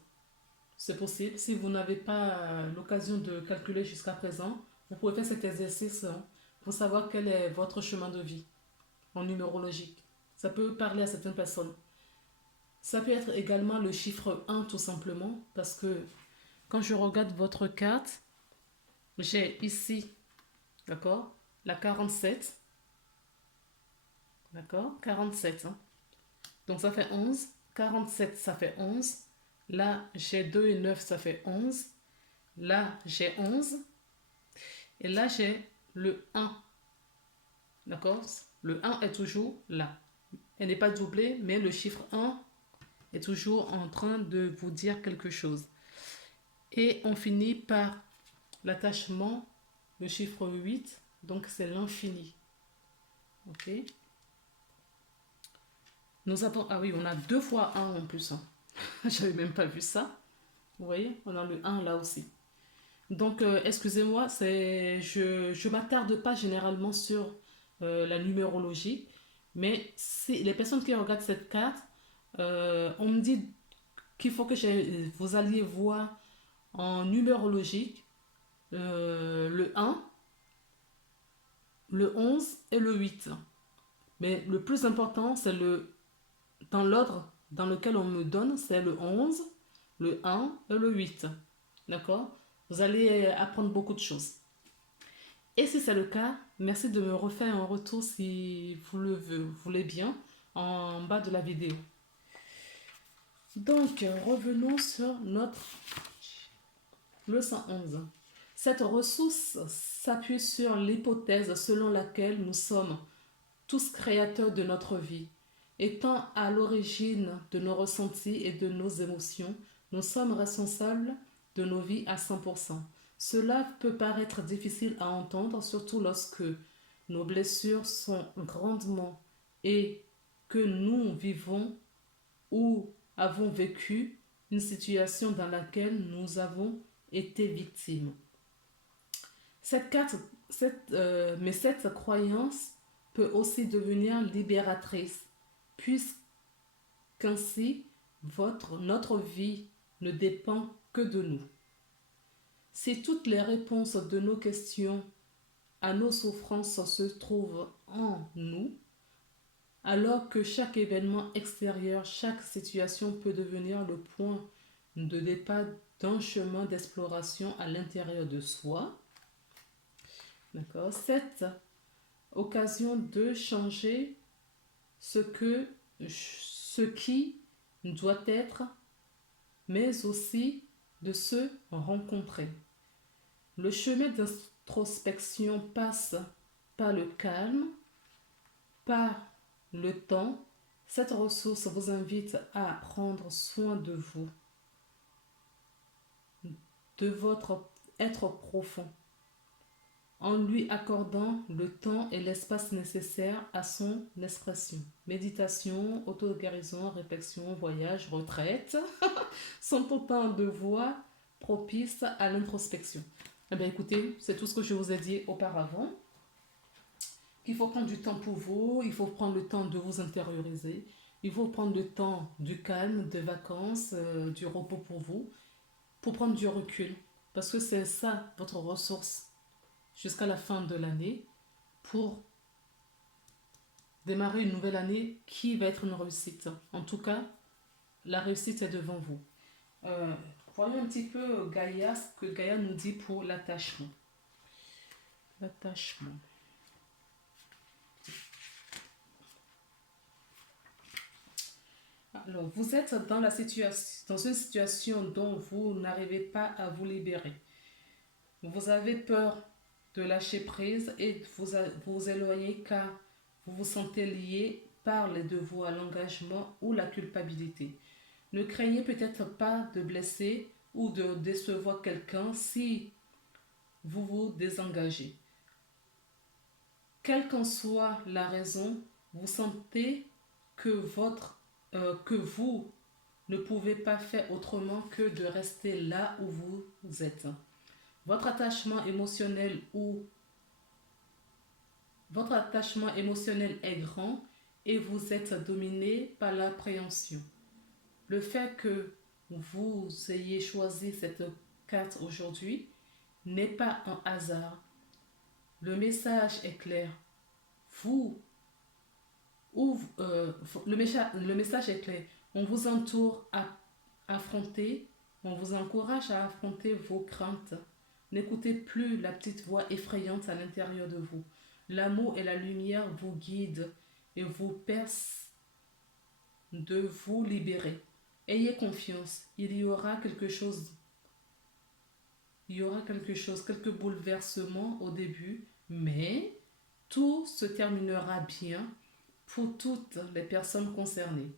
C'est possible. Si vous n'avez pas l'occasion de calculer jusqu'à présent, vous pouvez faire cet exercice hein, pour savoir quel est votre chemin de vie en numérologique. Ça peut parler à certaines personnes. Ça peut être également le chiffre 1 tout simplement parce que quand je regarde votre carte, j'ai ici, d'accord, la 47, d'accord, 47. Hein. Donc ça fait 11, 47 ça fait 11. Là, j'ai 2 et 9, ça fait 11. Là, j'ai 11. Et là, j'ai le 1. D'accord? Le 1 est toujours là. Elle n'est pas doublée, mais le chiffre 1 est toujours en train de vous dire quelque chose. Et on finit par l'attachement, le chiffre 8. Donc, c'est l'infini. Ok? Nous avons... Ah oui, on a 2 fois 1 en plus. Hein. J'avais même pas vu ça. Vous voyez? On a le 1 là aussi. Donc, excusez-moi, je m'attarde pas généralement sur la numérologie, mais si les personnes qui regardent cette carte, on me dit qu'il faut que vous alliez voir en numérologique le 1, le 11 et le 8. Mais le plus important, c'est dans l'ordre dans lequel on me donne, c'est le 11, le 1 et le 8. D'accord? Vous allez apprendre beaucoup de choses. Et si c'est le cas, merci de me refaire un retour si vous le voulez bien en bas de la vidéo. Donc, revenons sur notre le 111. Cette ressource s'appuie sur l'hypothèse selon laquelle nous sommes tous créateurs de notre vie. Étant à l'origine de nos ressentis et de nos émotions, nous sommes responsables de nos vies à 100%. Cela peut paraître difficile à entendre, surtout lorsque nos blessures sont grandement et que nous vivons ou avons vécu une situation dans laquelle nous avons été victimes. Mais cette croyance peut aussi devenir libératrice, puisqu'ainsi notre vie ne dépend que de nous. Si toutes les réponses de nos questions à nos souffrances se trouvent en nous, alors que chaque événement extérieur, chaque situation peut devenir le point de départ d'un chemin d'exploration à l'intérieur de soi. D'accord? Cette occasion de changer ce qui doit être, mais aussi de se rencontrer. Le chemin d'introspection passe par le calme, par le temps. Cette ressource vous invite à prendre soin de vous, de votre être profond, en lui accordant le temps et l'espace nécessaires à son expression. Méditation, auto-guérison, réflexion, voyage, retraite sont autant de voies propices à l'introspection. Eh bien écoutez, c'est tout ce que je vous ai dit auparavant. Il faut prendre du temps pour vous, il faut prendre le temps de vous intérioriser, il faut prendre le temps du calme, des vacances, du repos pour vous, pour prendre du recul. Parce que c'est ça votre ressource jusqu'à la fin de l'année pour démarrer une nouvelle année qui va être une réussite. En tout cas, la réussite est devant vous. Voyons un petit peu Gaïa, ce que Gaïa nous dit pour l'attachement. L'attachement. Alors, vous êtes dans une situation dont vous n'arrivez pas à vous libérer. Vous avez peur de lâcher prise et vous éloigner car vous vous sentez lié par les devoirs, l'engagement ou la culpabilité. Ne craignez peut-être pas de blesser ou de décevoir quelqu'un si vous vous désengagez. Quelle qu'en soit la raison, vous sentez que vous ne pouvez pas faire autrement que de rester là où vous êtes. Votre attachement émotionnel est grand et vous êtes dominé par l'appréhension. Le fait que vous ayez choisi cette carte aujourd'hui n'est pas un hasard. Le message est clair. Le message est clair. On vous on vous encourage à affronter vos craintes. N'écoutez plus la petite voix effrayante à l'intérieur de vous. L'amour et la lumière vous guident et vous percent de vous libérer. Ayez confiance, il y aura quelque chose, quelques bouleversements au début, mais tout se terminera bien pour toutes les personnes concernées.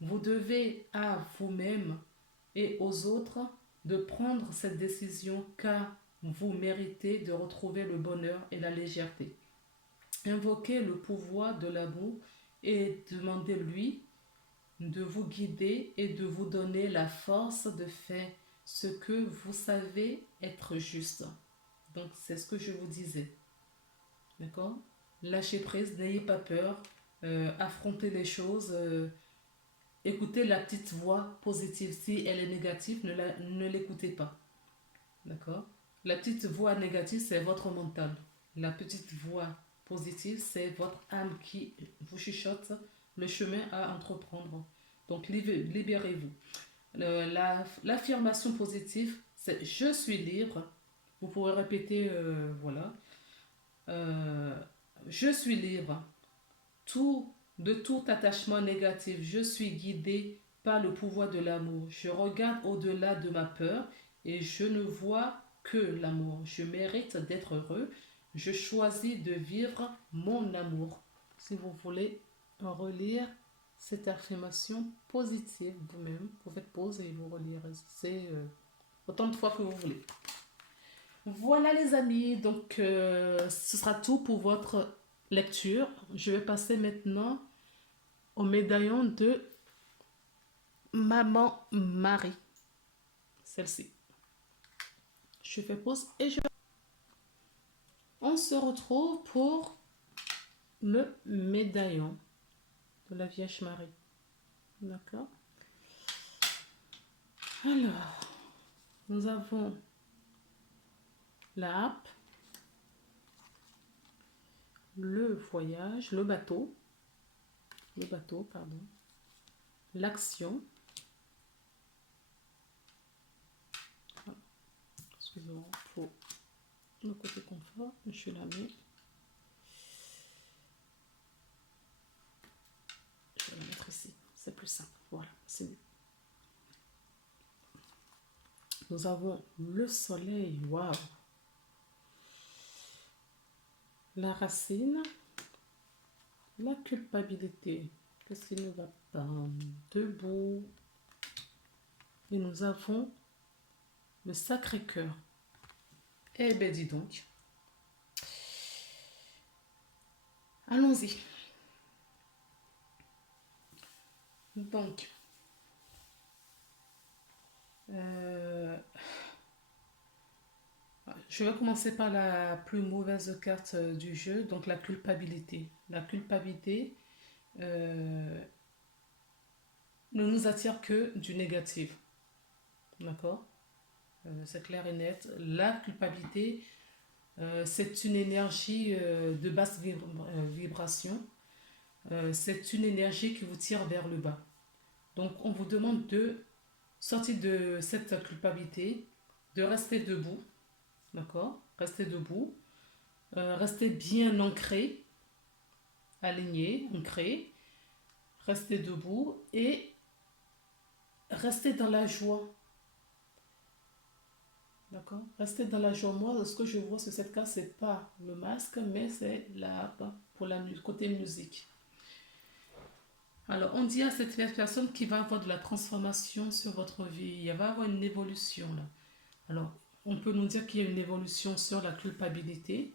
Vous devez à vous-même et aux autres de prendre cette décision car vous méritez de retrouver le bonheur et la légèreté. Invoquez le pouvoir de l'amour et demandez-lui de vous guider et de vous donner la force de faire ce que vous savez être juste. Donc, c'est ce que je vous disais. D'accord? Lâchez prise, n'ayez pas peur, affrontez les choses, écoutez la petite voix positive. Si elle est négative, ne l'écoutez pas. D'accord? La petite voix négative, c'est votre mental. La petite voix positive, c'est votre âme qui vous chuchote le chemin à entreprendre. Donc, libérez-vous. L'affirmation positive, c'est je suis libre. Vous pouvez répéter, voilà. Je suis libre. De tout attachement négatif, je suis guidé par le pouvoir de l'amour. Je regarde au-delà de ma peur et je ne vois que l'amour. Je mérite d'être heureux. Je choisis de vivre mon amour. Si vous voulez relire cette affirmation positive vous-même, vous faites pause et vous relirez. C'est autant de fois que vous voulez. Voilà les amis, donc ce sera tout pour votre lecture. Je vais passer maintenant au médaillon de Maman Marie. Celle-ci. Je fais pause et on se retrouve pour le médaillon de la Vierge Marie. D'accord. Alors, nous avons la harpe, le voyage, le bateau, pardon, l'action, excusez-moi, pour le côté confort, je la mets, je vais la mettre ici, c'est plus simple, voilà, c'est mieux. Nous avons le soleil, waouh, la racine, la culpabilité, qu'est-ce qui ne va pas, debout, et nous avons le Sacré-Cœur. Eh ben dis donc. Allons-y. Donc, je vais commencer par la plus mauvaise carte du jeu, donc la culpabilité. La culpabilité ne nous attire que du négatif. D'accord. C'est clair et net. La culpabilité, c'est une énergie de basse vibration. C'est une énergie qui vous tire vers le bas. Donc, on vous demande de sortir de cette culpabilité, de rester debout. D'accord. Rester debout. Rester bien ancré, aligné, ancré. Rester debout et rester dans la joie. D'accord. Rester dans la joie. Moi, ce que je vois sur cette carte, c'est pas le masque, mais c'est la harpe pour la côté musique. Alors, on dit à cette personne qu'il va avoir de la transformation sur votre vie. Il va avoir une évolution là. Alors, on peut nous dire qu'il y a une évolution sur la culpabilité.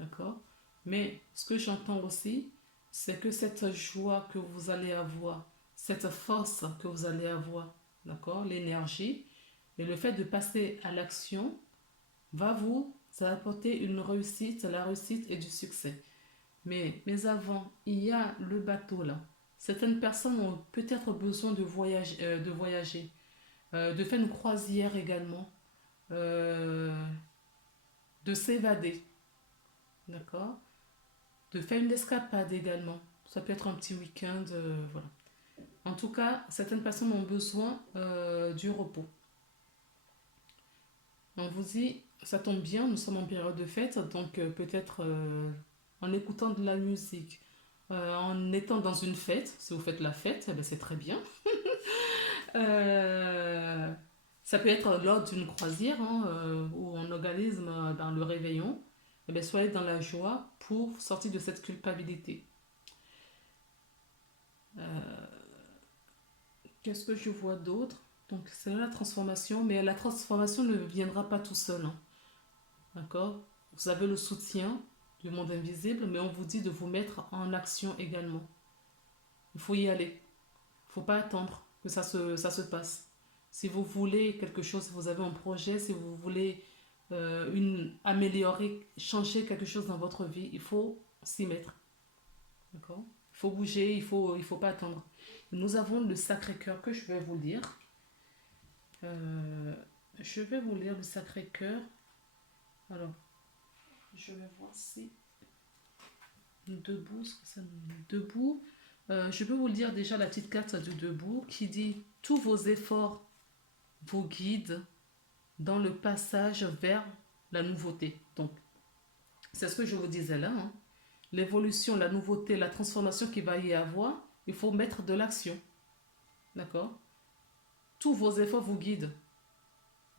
D'accord. Mais ce que j'entends aussi, c'est que cette joie que vous allez avoir, cette force que vous allez avoir, d'accord, l'énergie, et le fait de passer à l'action va vous apporter une réussite, la réussite et du succès. Mais avant, il y a le bateau là. Certaines personnes ont peut-être besoin de voyager, de faire une croisière également, euh, de s'évader, d'accord, de faire une escapade également. Ça peut être un petit week-end, voilà. En tout cas, certaines personnes ont besoin du repos. On vous dit, ça tombe bien, nous sommes en période de fête, donc peut-être en écoutant de la musique, en étant dans une fête, si vous faites la fête, eh ben, c'est très bien. Euh, Ça peut être lors d'une croisière hein, où on organise dans le réveillon. Eh bien, soyez dans la joie pour sortir de cette culpabilité. Qu'est-ce que je vois d'autre? Donc, c'est la transformation, mais la transformation ne viendra pas tout seul. Hein. D'accord. Vous avez le soutien du monde invisible, mais on vous dit de vous mettre en action également. Il faut y aller. Il ne faut pas attendre que ça se passe. Si vous voulez quelque chose, vous avez un projet, si vous voulez améliorer, changer quelque chose dans votre vie, il faut s'y mettre. D'accord. Il faut bouger, il faut pas attendre. Nous avons le Sacré-Cœur que je vais vous lire. Euh, je vais vous lire le Sacré-Cœur. Alors, je vais voir si debout, ce que ça nous met debout. Je peux vous lire déjà la petite carte du debout qui dit tous vos efforts vous guident dans le passage vers la nouveauté. Donc, c'est ce que je vous disais là. Hein. L'évolution, la nouveauté, la transformation qu'il va y avoir, il faut mettre de l'action. D'accord. Tous vos efforts vous guident.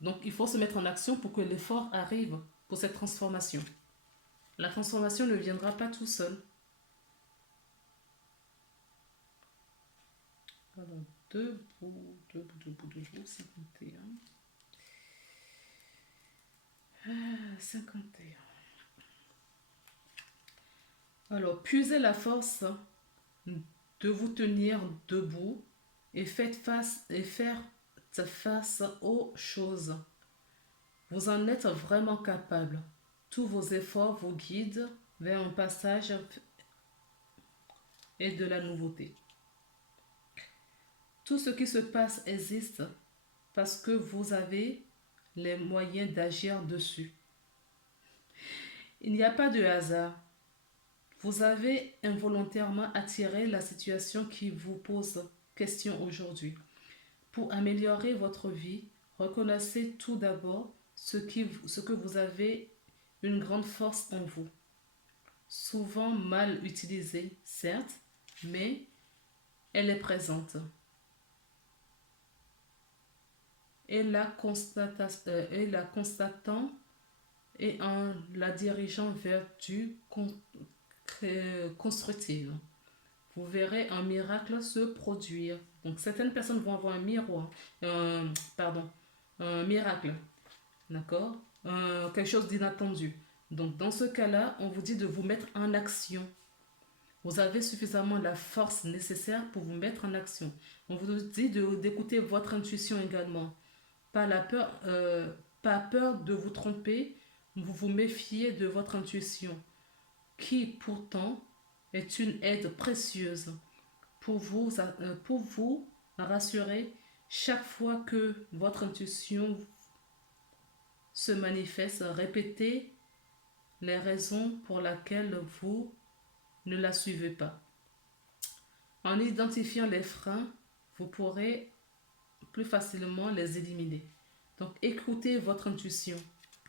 Donc, il faut se mettre en action pour que l'effort arrive pour cette transformation. La transformation ne viendra pas tout seul. Alors, debout, 51. 51. Alors, puisez la force de vous tenir debout et faire face aux choses. Vous en êtes vraiment capable. Tous vos efforts vous guident vers un passage et de la nouveauté. Tout ce qui se passe existe parce que vous avez les moyens d'agir dessus. Il n'y a pas de hasard. Vous avez involontairement attiré la situation qui vous pose question aujourd'hui. Pour améliorer votre vie, reconnaissez tout d'abord ce que vous avez une grande force en vous. Souvent mal utilisée, certes, mais elle est présente. Et la constatant et en la dirigeant vers du constructif. Vous verrez un miracle se produire. Donc certaines personnes vont avoir un miroir, un miracle, d'accord, quelque chose d'inattendu. Donc dans ce cas-là, on vous dit de vous mettre en action. Vous avez suffisamment la force nécessaire pour vous mettre en action. On vous dit d'écouter votre intuition également. Pas peur de vous tromper, vous vous méfiez de votre intuition, qui pourtant est une aide précieuse pour vous rassurer chaque fois que votre intuition se manifeste. Répétez les raisons pour lesquelles vous ne la suivez pas. En identifiant les freins, vous pourrez plus facilement les éliminer. Donc écoutez votre intuition.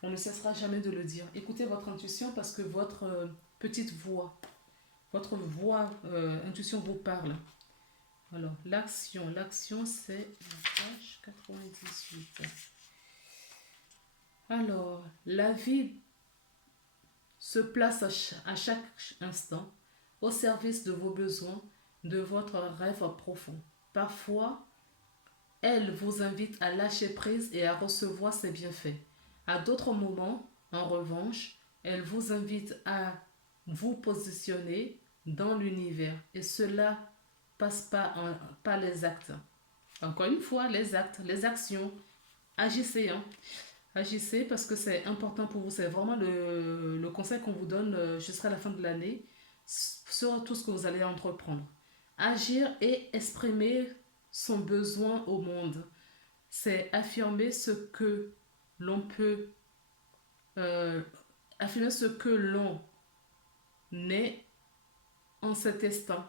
On ne cessera jamais de le dire. Écoutez votre intuition parce que votre petite voix, votre voix intuition vous parle. Alors l'action c'est la page 98. Alors la vie se place à chaque instant au service de vos besoins, de votre rêve profond. Parfois, elle vous invite à lâcher prise et à recevoir ses bienfaits. À d'autres moments, en revanche, elle vous invite à vous positionner dans l'univers. Et cela passe par les actes. Encore une fois, les actes, les actions. Agissez, hein. Agissez parce que c'est important pour vous. C'est vraiment le conseil qu'on vous donne jusqu'à la fin de l'année sur tout ce que vous allez entreprendre. Agir et exprimer son besoin au monde. C'est affirmer ce que l'on peut, affirmer ce que l'on est en cet instant.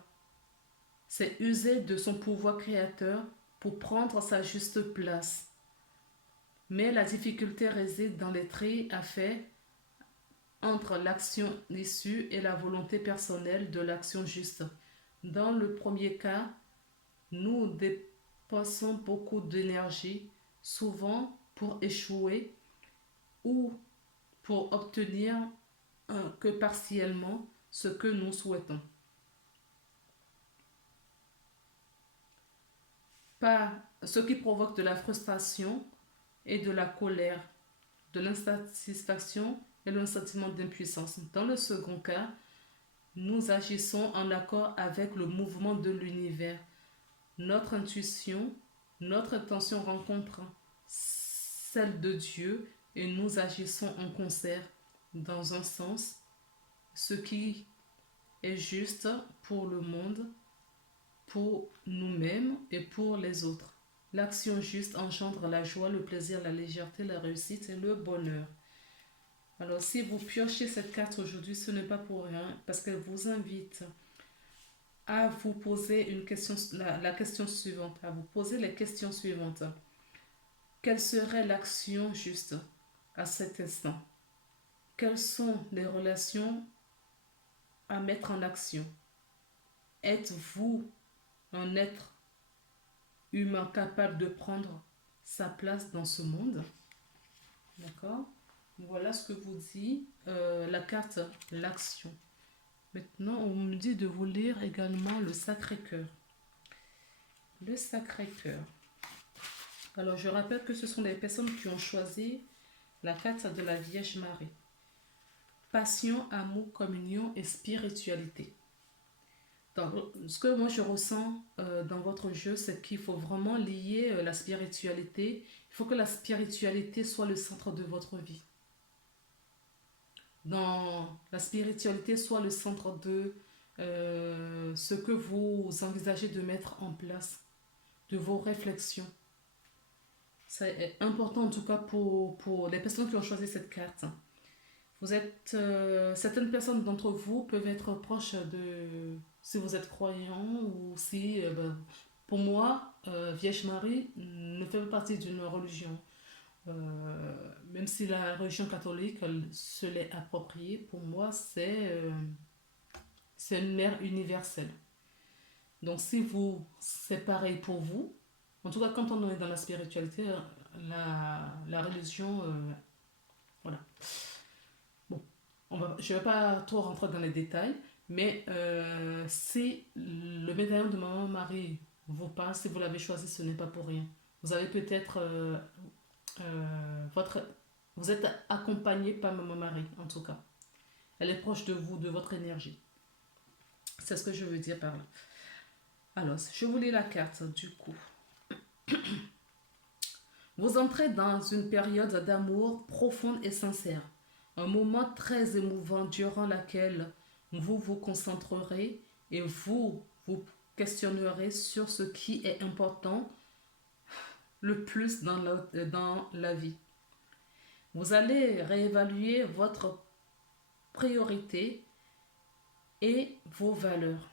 C'est user de son pouvoir créateur pour prendre sa juste place. Mais la difficulté réside dans les traits à faire entre l'action issue et la volonté personnelle de l'action juste. Dans le premier cas, nous dépensons beaucoup d'énergie, souvent pour échouer ou pour obtenir que partiellement ce que nous souhaitons. Ce qui provoque de la frustration et de la colère, de l'insatisfaction et le sentiment d'impuissance. Dans le second cas, nous agissons en accord avec le mouvement de l'univers. Notre intuition, notre intention rencontre celle de Dieu et nous agissons en concert dans un sens, ce qui est juste pour le monde, pour nous-mêmes et pour les autres. L'action juste engendre la joie, le plaisir, la légèreté, la réussite et le bonheur. Alors si vous piochez cette carte aujourd'hui, ce n'est pas pour rien, parce qu'elle vous invite à vous poser une question, la question suivante, à vous poser les questions suivantes. Quelle serait l'action juste à cet instant? Quelles sont les relations à mettre en action? Êtes-vous un être humain capable de prendre sa place dans ce monde? D'accord? Voilà ce que vous dit la carte l'action. Maintenant, on me dit de vous lire également le Sacré-Cœur. Le Sacré-Cœur. Alors, je rappelle que ce sont les personnes qui ont choisi la carte de la Vierge Marie. Passion, amour, communion et spiritualité. Donc, ce que moi je ressens dans votre jeu, c'est qu'il faut vraiment lier la spiritualité. Il faut que la spiritualité soit le centre de votre vie. Dans la spiritualité soit le centre de ce que vous envisagez de mettre en place, de vos réflexions. C'est important en tout cas pour les personnes qui ont choisi cette carte. Vous êtes, certaines personnes d'entre vous peuvent être proches de, si vous êtes croyant ou si, ben, pour moi, Vierge Marie ne fait pas partie d'une religion. Même si la religion catholique se l'est appropriée, pour moi, c'est une mère universelle. Donc si vous, c'est pareil pour vous, en tout cas quand on est dans la spiritualité, la religion, voilà. Bon, je ne vais pas trop rentrer dans les détails, mais si le médaillon de Maman Marie vous parle, si vous l'avez choisi, ce n'est pas pour rien. Vous avez peut-être votre, vous êtes accompagné par Maman Marie, en tout cas. Elle est proche de vous, de votre énergie. C'est ce que je veux dire par là. Alors, je vous lis la carte du coup. Vous entrez dans une période d'amour profonde et sincère. Un moment très émouvant durant lequel vous vous concentrerez et vous questionnerez sur ce qui est important le plus dans la vie. Vous allez réévaluer votre priorité et vos valeurs.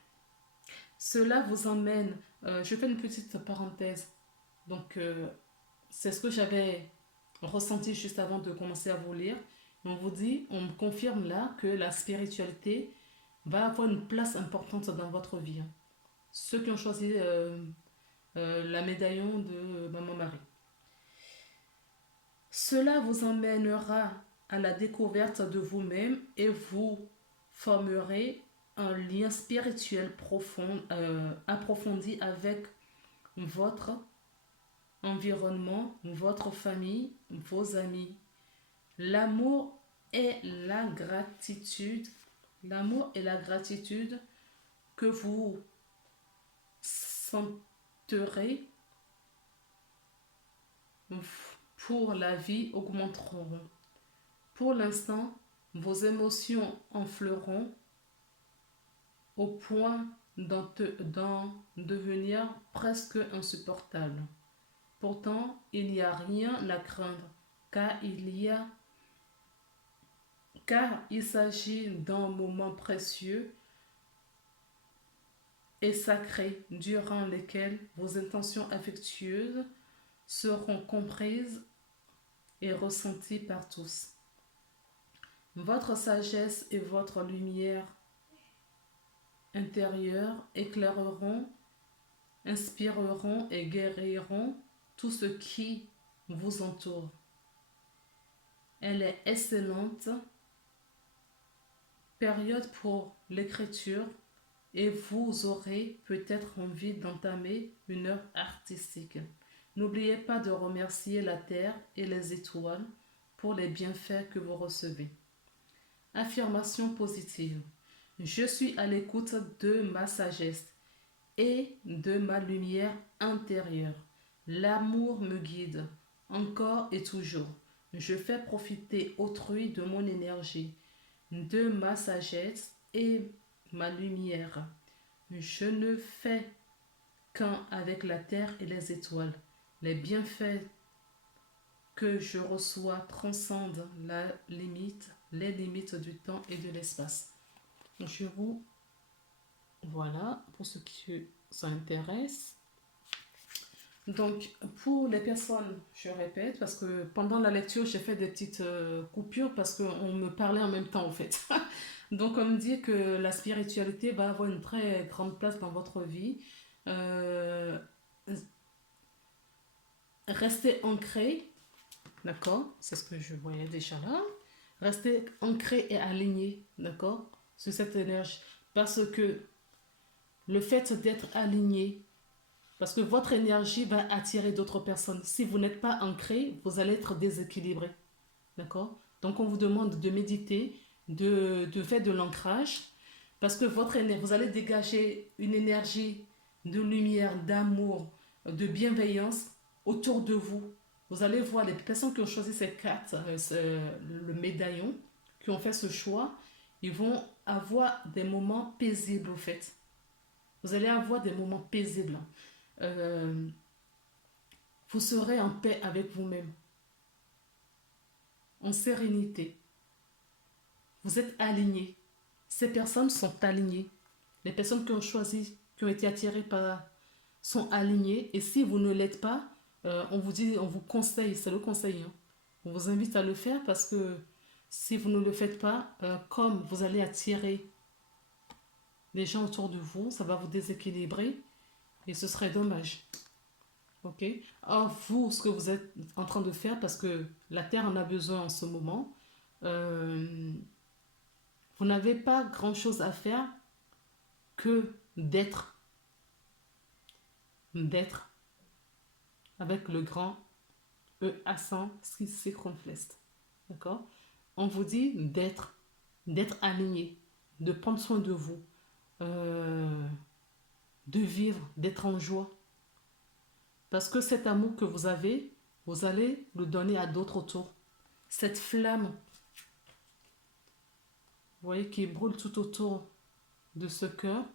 Cela vous emmène, je fais une petite parenthèse, donc c'est ce que j'avais ressenti juste avant de commencer à vous lire. On vous dit, on me confirme là que la spiritualité va avoir une place importante dans votre vie. Ceux qui ont choisi la médaillon de Maman Marie. Cela vous emmènera à la découverte de vous-même et vous formerez un lien spirituel profond, approfondi avec votre environnement, votre famille, vos amis. L'amour et la gratitude, l'amour et la gratitude que vous sentirez pour la vie augmenteront. Pour l'instant, vos émotions enfleront au point d'en devenir presque insupportables. Pourtant, il n'y a rien à craindre, car il s'agit d'un moment précieux et sacré durant lequel vos intentions affectueuses seront comprises et ressenties par tous. Votre sagesse et votre lumière intérieure éclaireront, inspireront et guériront tout ce qui vous entoure. Elle est excellente période pour l'écriture et vous aurez peut-être envie d'entamer une œuvre artistique. N'oubliez pas de remercier la terre et les étoiles pour les bienfaits que vous recevez. Affirmation positive. Je suis à l'écoute de ma sagesse et de ma lumière intérieure. L'amour me guide, encore et toujours. Je fais profiter autrui de mon énergie, de ma sagesse et ma lumière. Je ne fais qu'un avec la terre et les étoiles. Les bienfaits que je reçois transcendent les limites du temps et de l'espace. Je vous voilà pour ceux qui s'intéressent. Donc, pour les personnes, je répète, parce que pendant la lecture, j'ai fait des petites coupures parce qu'on me parlait en même temps, en fait. Donc, on me dit que la spiritualité va avoir une très grande place dans votre vie. Euh, Restez ancré, d'accord? C'est ce que je voyais déjà là. Restez ancré et aligné, d'accord? Sur cette énergie. Parce que le fait d'être aligné, parce que votre énergie va attirer d'autres personnes. Si vous n'êtes pas ancré, vous allez être déséquilibré. D'accord? Donc, on vous demande de méditer, de faire de l'ancrage, Parce que vous allez dégager une énergie de lumière, d'amour, de bienveillance autour de vous. Vous allez voir les personnes qui ont choisi ces cartes, le médaillon, qui ont fait ce choix, ils vont avoir des moments paisibles, au fait. Vous allez avoir des moments paisibles. Euh, vous serez en paix avec vous-même, en sérénité. Vous êtes alignés. Ces personnes sont alignées. Les personnes qui ont choisi, qui ont été attirées par, sont alignées. Et si vous ne l'êtes pas, on vous dit, on vous conseille, c'est le conseil, hein. On vous invite à le faire parce que si vous ne le faites pas, comme vous allez attirer les gens autour de vous, ça va vous déséquilibrer et ce serait dommage. Ok? Or, vous, ce que vous êtes en train de faire, parce que la Terre en a besoin en ce moment, euh, vous n'avez pas grand-chose à faire que d'être avec le grand E accent circonflexe. D'accord? On vous dit d'être aligné, de prendre soin de vous, euh, de vivre, d'être en joie. Parce que cet amour que vous avez, vous allez le donner à d'autres autour. Cette flamme, vous voyez, qui brûle tout autour de ce cœur,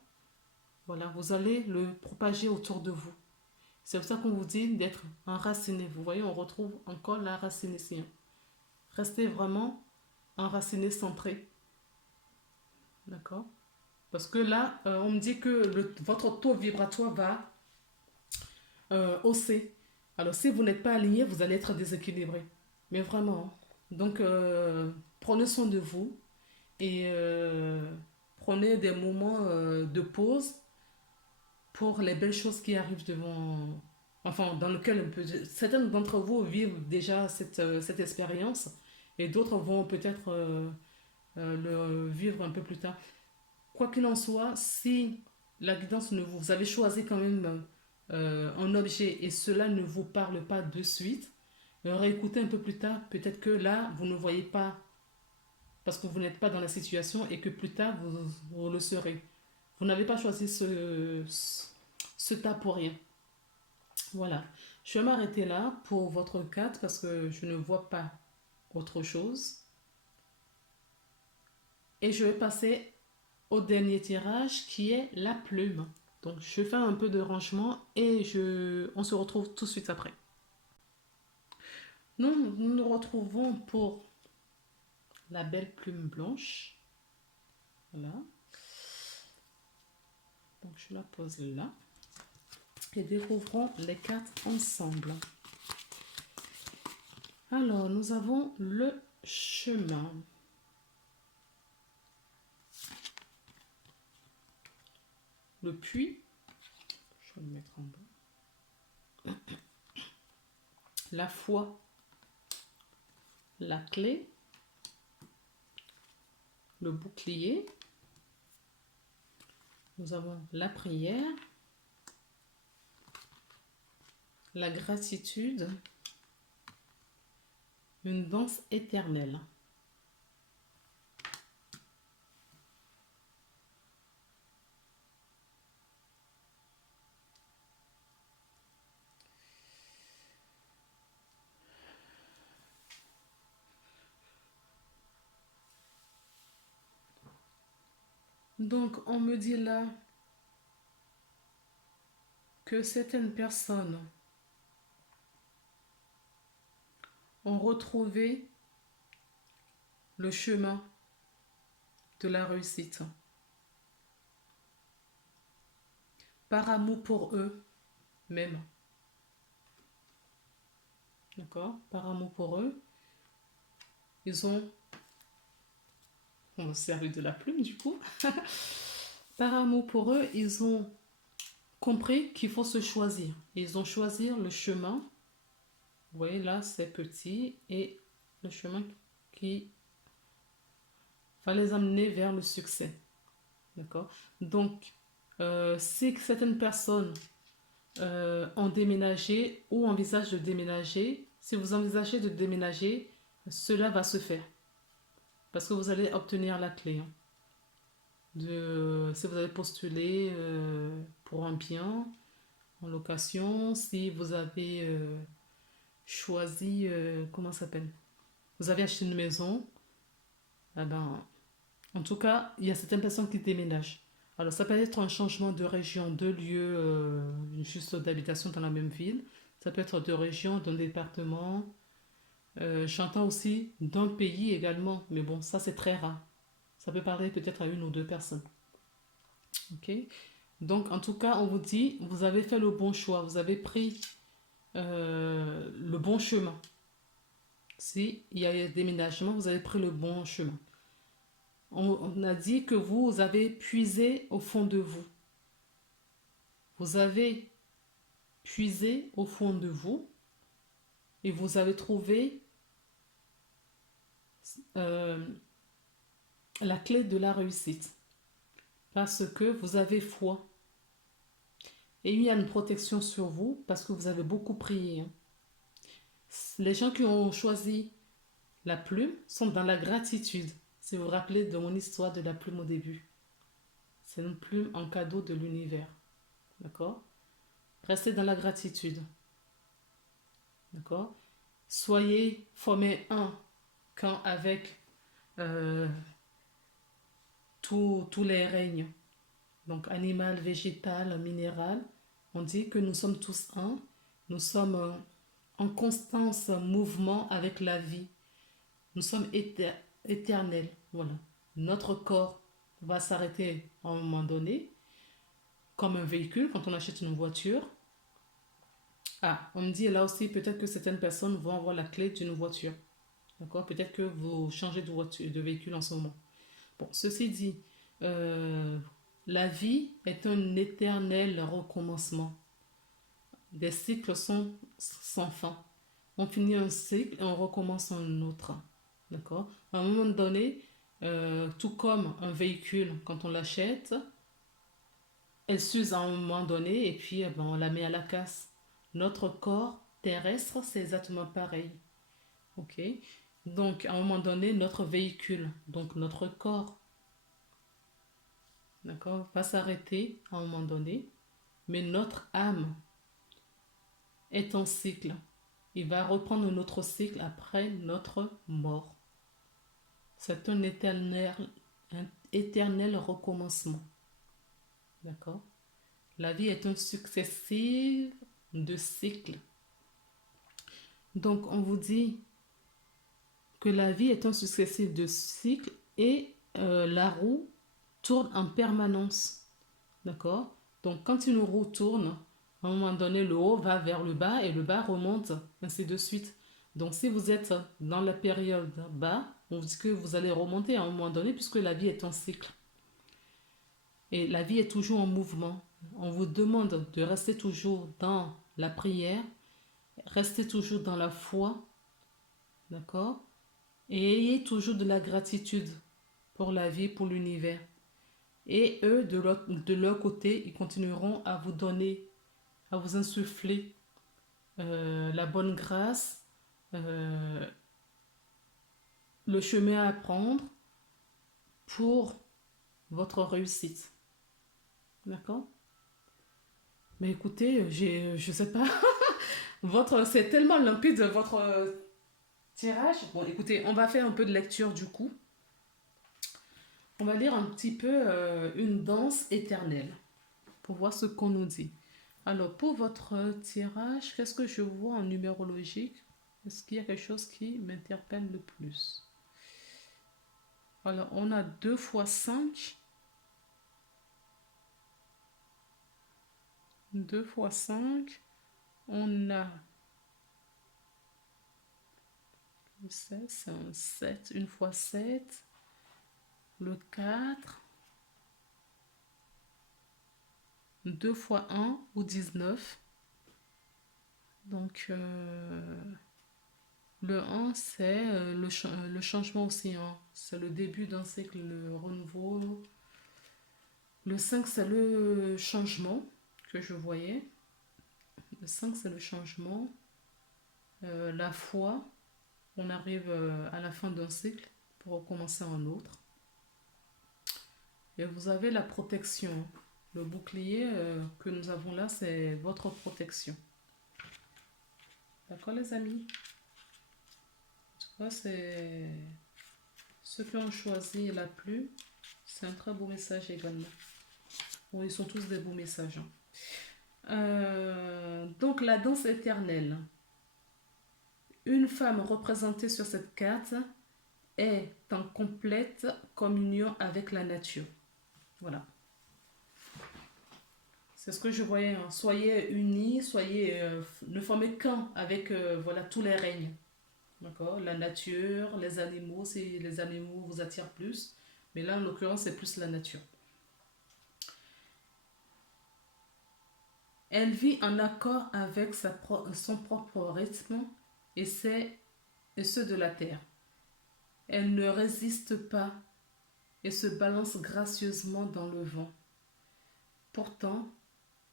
voilà, vous allez le propager autour de vous. C'est pour ça qu'on vous dit d'être enraciné. Vous voyez, on retrouve encore la racine ici, hein. Restez vraiment enraciné, centré. D'accord? Parce que là, on me dit que votre taux vibratoire va hausser. Alors, si vous n'êtes pas aligné, vous allez être déséquilibré. Mais vraiment, hein. Donc, prenez soin de vous et prenez des moments de pause pour les belles choses qui arrivent devant, enfin, dans lequel certains d'entre vous vivent déjà cette expérience et d'autres vont peut-être le vivre un peu plus tard. Quoi qu'il en soit, si la guidance ne vous avez choisi quand même un objet et cela ne vous parle pas de suite, réécoutez un peu plus tard, peut-être que là, vous ne voyez pas parce que vous n'êtes pas dans la situation et que plus tard, vous le serez. Vous n'avez pas choisi ce tas pour rien. Voilà. Je vais m'arrêter là pour votre carte parce que je ne vois pas autre chose. Et je vais passer au dernier tirage qui est la plume. Donc je fais un peu de rangement et on se retrouve tout de suite après. Nous nous retrouvons pour la belle plume blanche. Voilà. Donc je la pose là. Et découvrons les cartes ensemble. Alors, nous avons le chemin. Le puits. Je vais le mettre en bas. La foi. La clé. Le bouclier. Nous avons la prière. La gratitude. Une danse éternelle. Donc, on me dit là que certaines personnes ont retrouvé le chemin de la réussite. Par amour pour eux même. D'accord? Par amour pour eux, ils ont... On va se servir de la plume du coup. Par amour pour eux, ils ont compris qu'il faut se choisir. Ils ont choisi le chemin. Vous voyez là, c'est petit. Et le chemin qui va les amener vers le succès. D'accord? Donc, si certaines personnes ont déménagé ou envisagent de déménager, si vous envisagez de déménager, cela va se faire. Parce que vous allez obtenir la clé, hein. si vous avez postulé pour un bien en location, si vous avez choisi, comment ça s'appelle? Vous avez acheté une maison, eh ben, en tout cas, il y a certaines personnes qui déménagent. Alors, ça peut être un changement de région, de lieu, juste d'habitation dans la même ville. Ça peut être de région, d'un département. J'entends aussi d'un pays également, mais bon, ça c'est très rare. Ça peut parler peut-être à une ou deux personnes. Ok? Donc, en tout cas, on vous dit, vous avez fait le bon choix, vous avez pris le bon chemin. Si il y a un déménagement, vous avez pris le bon chemin. On a dit que vous avez puisé au fond de vous. Vous avez puisé au fond de vous et vous avez trouvé euh, la clé de la réussite parce que vous avez foi. Et il y a une protection sur vous parce que vous avez beaucoup prié. Hein. Les gens qui ont choisi la plume sont dans la gratitude. Si vous vous rappelez de mon histoire de la plume au début, c'est une plume en cadeau de l'univers. D'accord? Restez dans la gratitude. D'accord? Soyez formés un quand avec euh, tous les règnes, donc animal, végétal, minéral. On dit que nous sommes tous un. Nous sommes en constance mouvement avec la vie. Nous sommes éternels. Voilà. Notre corps va s'arrêter à un moment donné, comme un véhicule quand on achète une voiture. Ah, on me dit là aussi peut-être que certaines personnes vont avoir la clé d'une voiture. D'accord? Peut-être que vous changez de véhicule en ce moment. Bon, ceci dit, euh, la vie est un éternel recommencement. Des cycles sont sans fin. On finit un cycle et on recommence un autre. D'accord? À un moment donné, tout comme un véhicule, quand on l'achète, elle s'use à un moment donné et puis ben, on la met à la casse. Notre corps terrestre, c'est exactement pareil. Ok? Donc, à un moment donné, notre véhicule, donc notre corps, d'accord, va s'arrêter à un moment donné, mais notre âme est en cycle. Il va reprendre notre cycle après notre mort. C'est un éternel recommencement. D'accord? La vie est un successif de cycles. Donc, on vous dit que la vie est un successif de cycles et la roue tourne en permanence. D'accord? Donc, quand une roue tourne, à un moment donné, le haut va vers le bas et le bas remonte, ainsi de suite. Donc, si vous êtes dans la période bas, on vous dit que vous allez remonter à un moment donné puisque la vie est un cycle. Et la vie est toujours en mouvement. On vous demande de rester toujours dans la prière, rester toujours dans la foi, d'accord? Et ayez toujours de la gratitude pour la vie, pour l'univers. Et eux, de leur côté, ils continueront à vous donner, à vous insuffler la bonne grâce, euh, le chemin à prendre pour votre réussite. D'accord? Mais écoutez, je sais pas, c'est tellement limpide votre tirage. Bon, écoutez, on va faire un peu de lecture du coup. On va lire un petit peu une danse éternelle pour voir ce qu'on nous dit. Alors, pour votre tirage, qu'est-ce que je vois en numérologique? Est-ce qu'il y a quelque chose qui m'interpelle le plus? Alors, on a 2 fois 5. 2 fois 5. On a le 16, c'est un 7. 1 fois 7. Le 4. 2 fois 1 ou 19. Donc, le 1, c'est le changement aussi. Hein. C'est le début d'un cycle, le renouveau. Le 5, c'est le changement que je voyais. Le 5, c'est le changement. La foi, on arrive à la fin d'un cycle pour recommencer un autre. Et vous avez la protection. Le bouclier que nous avons là, c'est votre protection. D'accord, les amis? Tu vois, c'est ceux qui ont choisi la pluie. C'est un très beau message également. Bon, ils sont tous des beaux messages, hein. Donc, la danse éternelle. Une femme représentée sur cette carte est en complète communion avec la nature. Voilà. C'est ce que je voyais, hein. Soyez unis, ne formez qu'un avec voilà, tous les règnes. D'accord? La nature, les animaux, si les animaux vous attirent plus. Mais là, en l'occurrence, c'est plus la nature. Elle vit en accord avec son propre rythme et, et ceux de la terre. Elle ne résiste pas et se balance gracieusement dans le vent. Pourtant,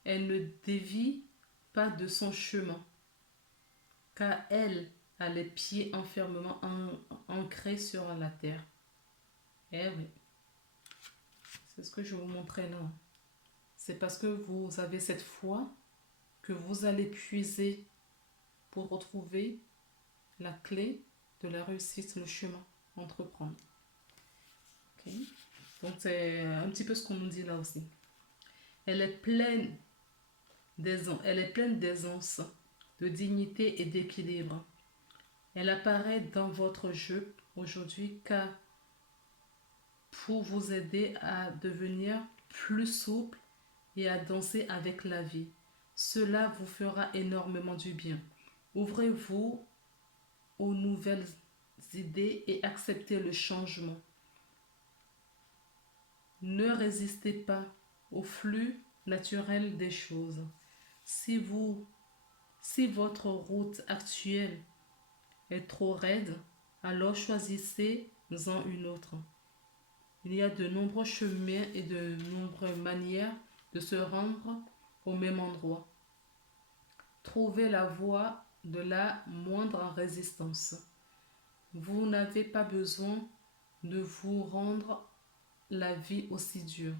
elle ne dévie pas de son chemin, car elle a les pieds fermement ancrés sur la terre. Eh oui, c'est ce que je vous montrais là. C'est parce que vous avez cette foi que vous allez puiser pour retrouver la clé de la réussite, le chemin, entreprendre. Okay. Donc c'est un petit peu ce qu'on nous dit là aussi. Elle est pleine d'aisance, de dignité et d'équilibre. Elle apparaît dans votre jeu aujourd'hui car pour vous aider à devenir plus souple et à danser avec la vie. Cela vous fera énormément du bien. Ouvrez-vous aux nouvelles idées et acceptez le changement. Ne résistez pas au flux naturel des choses. Si votre route actuelle est trop raide, alors choisissez-en une autre. Il y a de nombreux chemins et de nombreuses manières de se rendre au même endroit. Trouvez la voie de la moindre résistance. Vous n'avez pas besoin de vous rendre la vie aussi dure.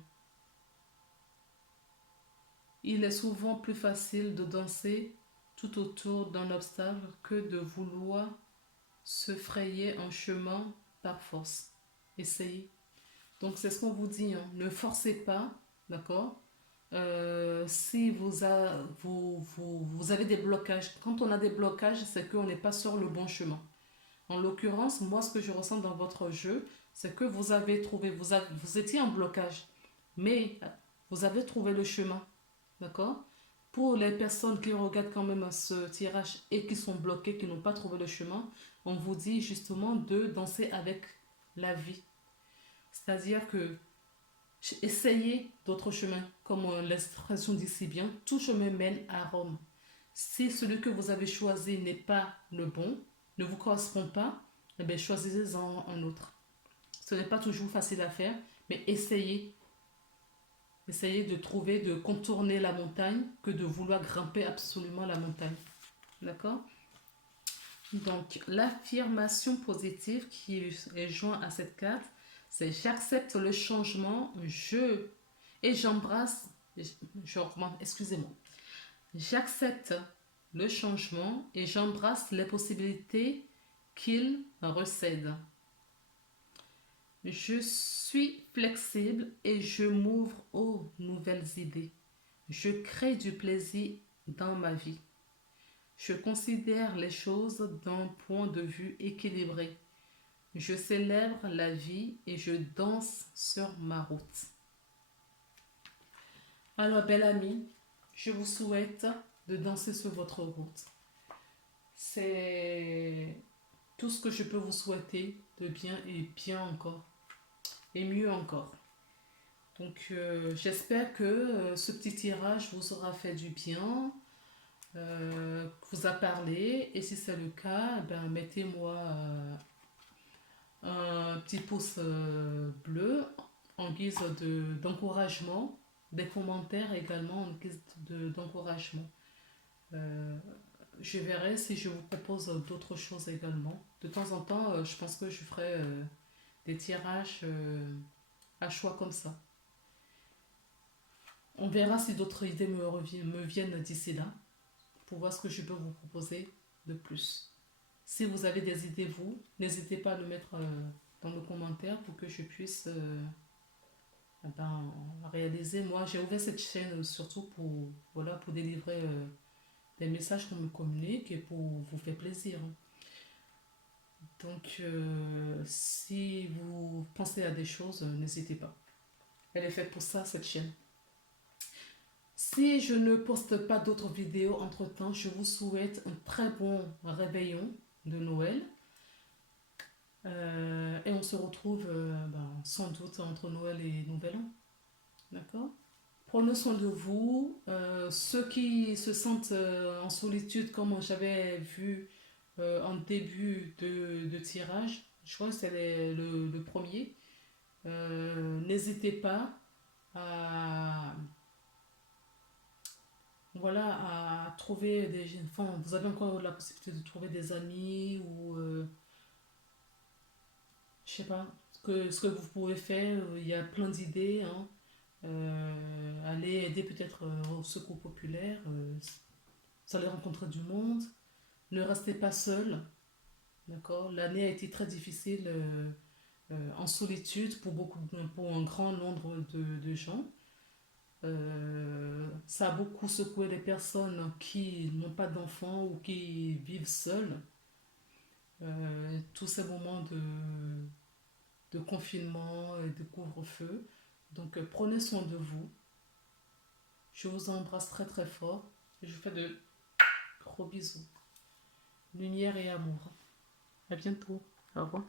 Il est souvent plus facile de danser tout autour d'un obstacle que de vouloir se frayer un chemin par force. Essayez. Donc c'est ce qu'on vous dit, hein. Ne forcez pas, d'accord? Si vous avez des blocages, quand on a des blocages, c'est qu'on n'est pas sur le bon chemin. En l'occurrence, moi, ce que je ressens dans votre jeu, c'est que vous avez trouvé, vous étiez en blocage, mais vous avez trouvé le chemin, d'accord? Pour les personnes qui regardent quand même ce tirage et qui sont bloquées, qui n'ont pas trouvé le chemin, on vous dit justement de danser avec la vie. C'est-à-dire que essayez d'autres chemins, comme l'expression dit si bien, tout chemin mène à Rome. Si celui que vous avez choisi n'est pas le bon, ne vous correspond pas, eh bien choisissez-en un autre. Ce n'est pas toujours facile à faire, mais essayez. Essayez de trouver, de contourner la montagne que de vouloir grimper absolument la montagne. D'accord? Donc, l'affirmation positive qui est jointe à cette carte, c'est j'accepte le changement, j'embrasse, excusez-moi, j'accepte le changement et j'embrasse les possibilités qu'il recède. Je suis flexible et je m'ouvre aux nouvelles idées. Je crée du plaisir dans ma vie. Je considère les choses d'un point de vue équilibré. Je célèbre la vie et je danse sur ma route. Alors, belle amie, je vous souhaite de danser sur votre route. C'est tout ce que je peux vous souhaiter de bien et bien encore. Et mieux encore. Donc, j'espère que ce petit tirage vous aura fait du bien, vous a parlé. Et si c'est le cas, ben, mettez-moi un petit pouce bleu en guise d'encouragement, des commentaires également en guise d'encouragement. Je verrai si je vous propose d'autres choses également. De temps en temps, je pense que je ferai des tirages à choix comme ça. On verra si d'autres idées me viennent d'ici là pour voir ce que je peux vous proposer de plus. Si vous avez des idées, vous, n'hésitez pas à le mettre dans le commentaire pour que je puisse eh ben, réaliser. Moi, j'ai ouvert cette chaîne surtout pour, voilà, pour délivrer des messages qu'on me communique et pour vous faire plaisir. Donc, si vous pensez à des choses, n'hésitez pas. Elle est faite pour ça, cette chaîne. Si je ne poste pas d'autres vidéos entre-temps, je vous souhaite un très bon réveillon de Noël. Et on se retrouve sans doute entre Noël et Nouvel An. D'accord? Prenez soin de vous. Ceux qui se sentent en solitude, comme j'avais vu en début de tirage, je crois que c'est le premier, n'hésitez pas à, voilà, à trouver des gens. Enfin, vous avez encore la possibilité de trouver des amis ou je sais pas ce que vous pouvez faire. Il y a plein d'idées. Hein. Aller aider peut-être au secours populaire. Vous allez rencontrer du monde. Ne restez pas seul. D'accord. L'année a été très difficile en solitude pour un grand nombre de gens. Ça a beaucoup secoué les personnes qui n'ont pas d'enfants ou qui vivent seules. Tous ces moments de confinement et de couvre-feu. Donc prenez soin de vous. Je vous embrasse très très fort. Et je vous fais de gros bisous. Lumière et amour. À bientôt. Au revoir.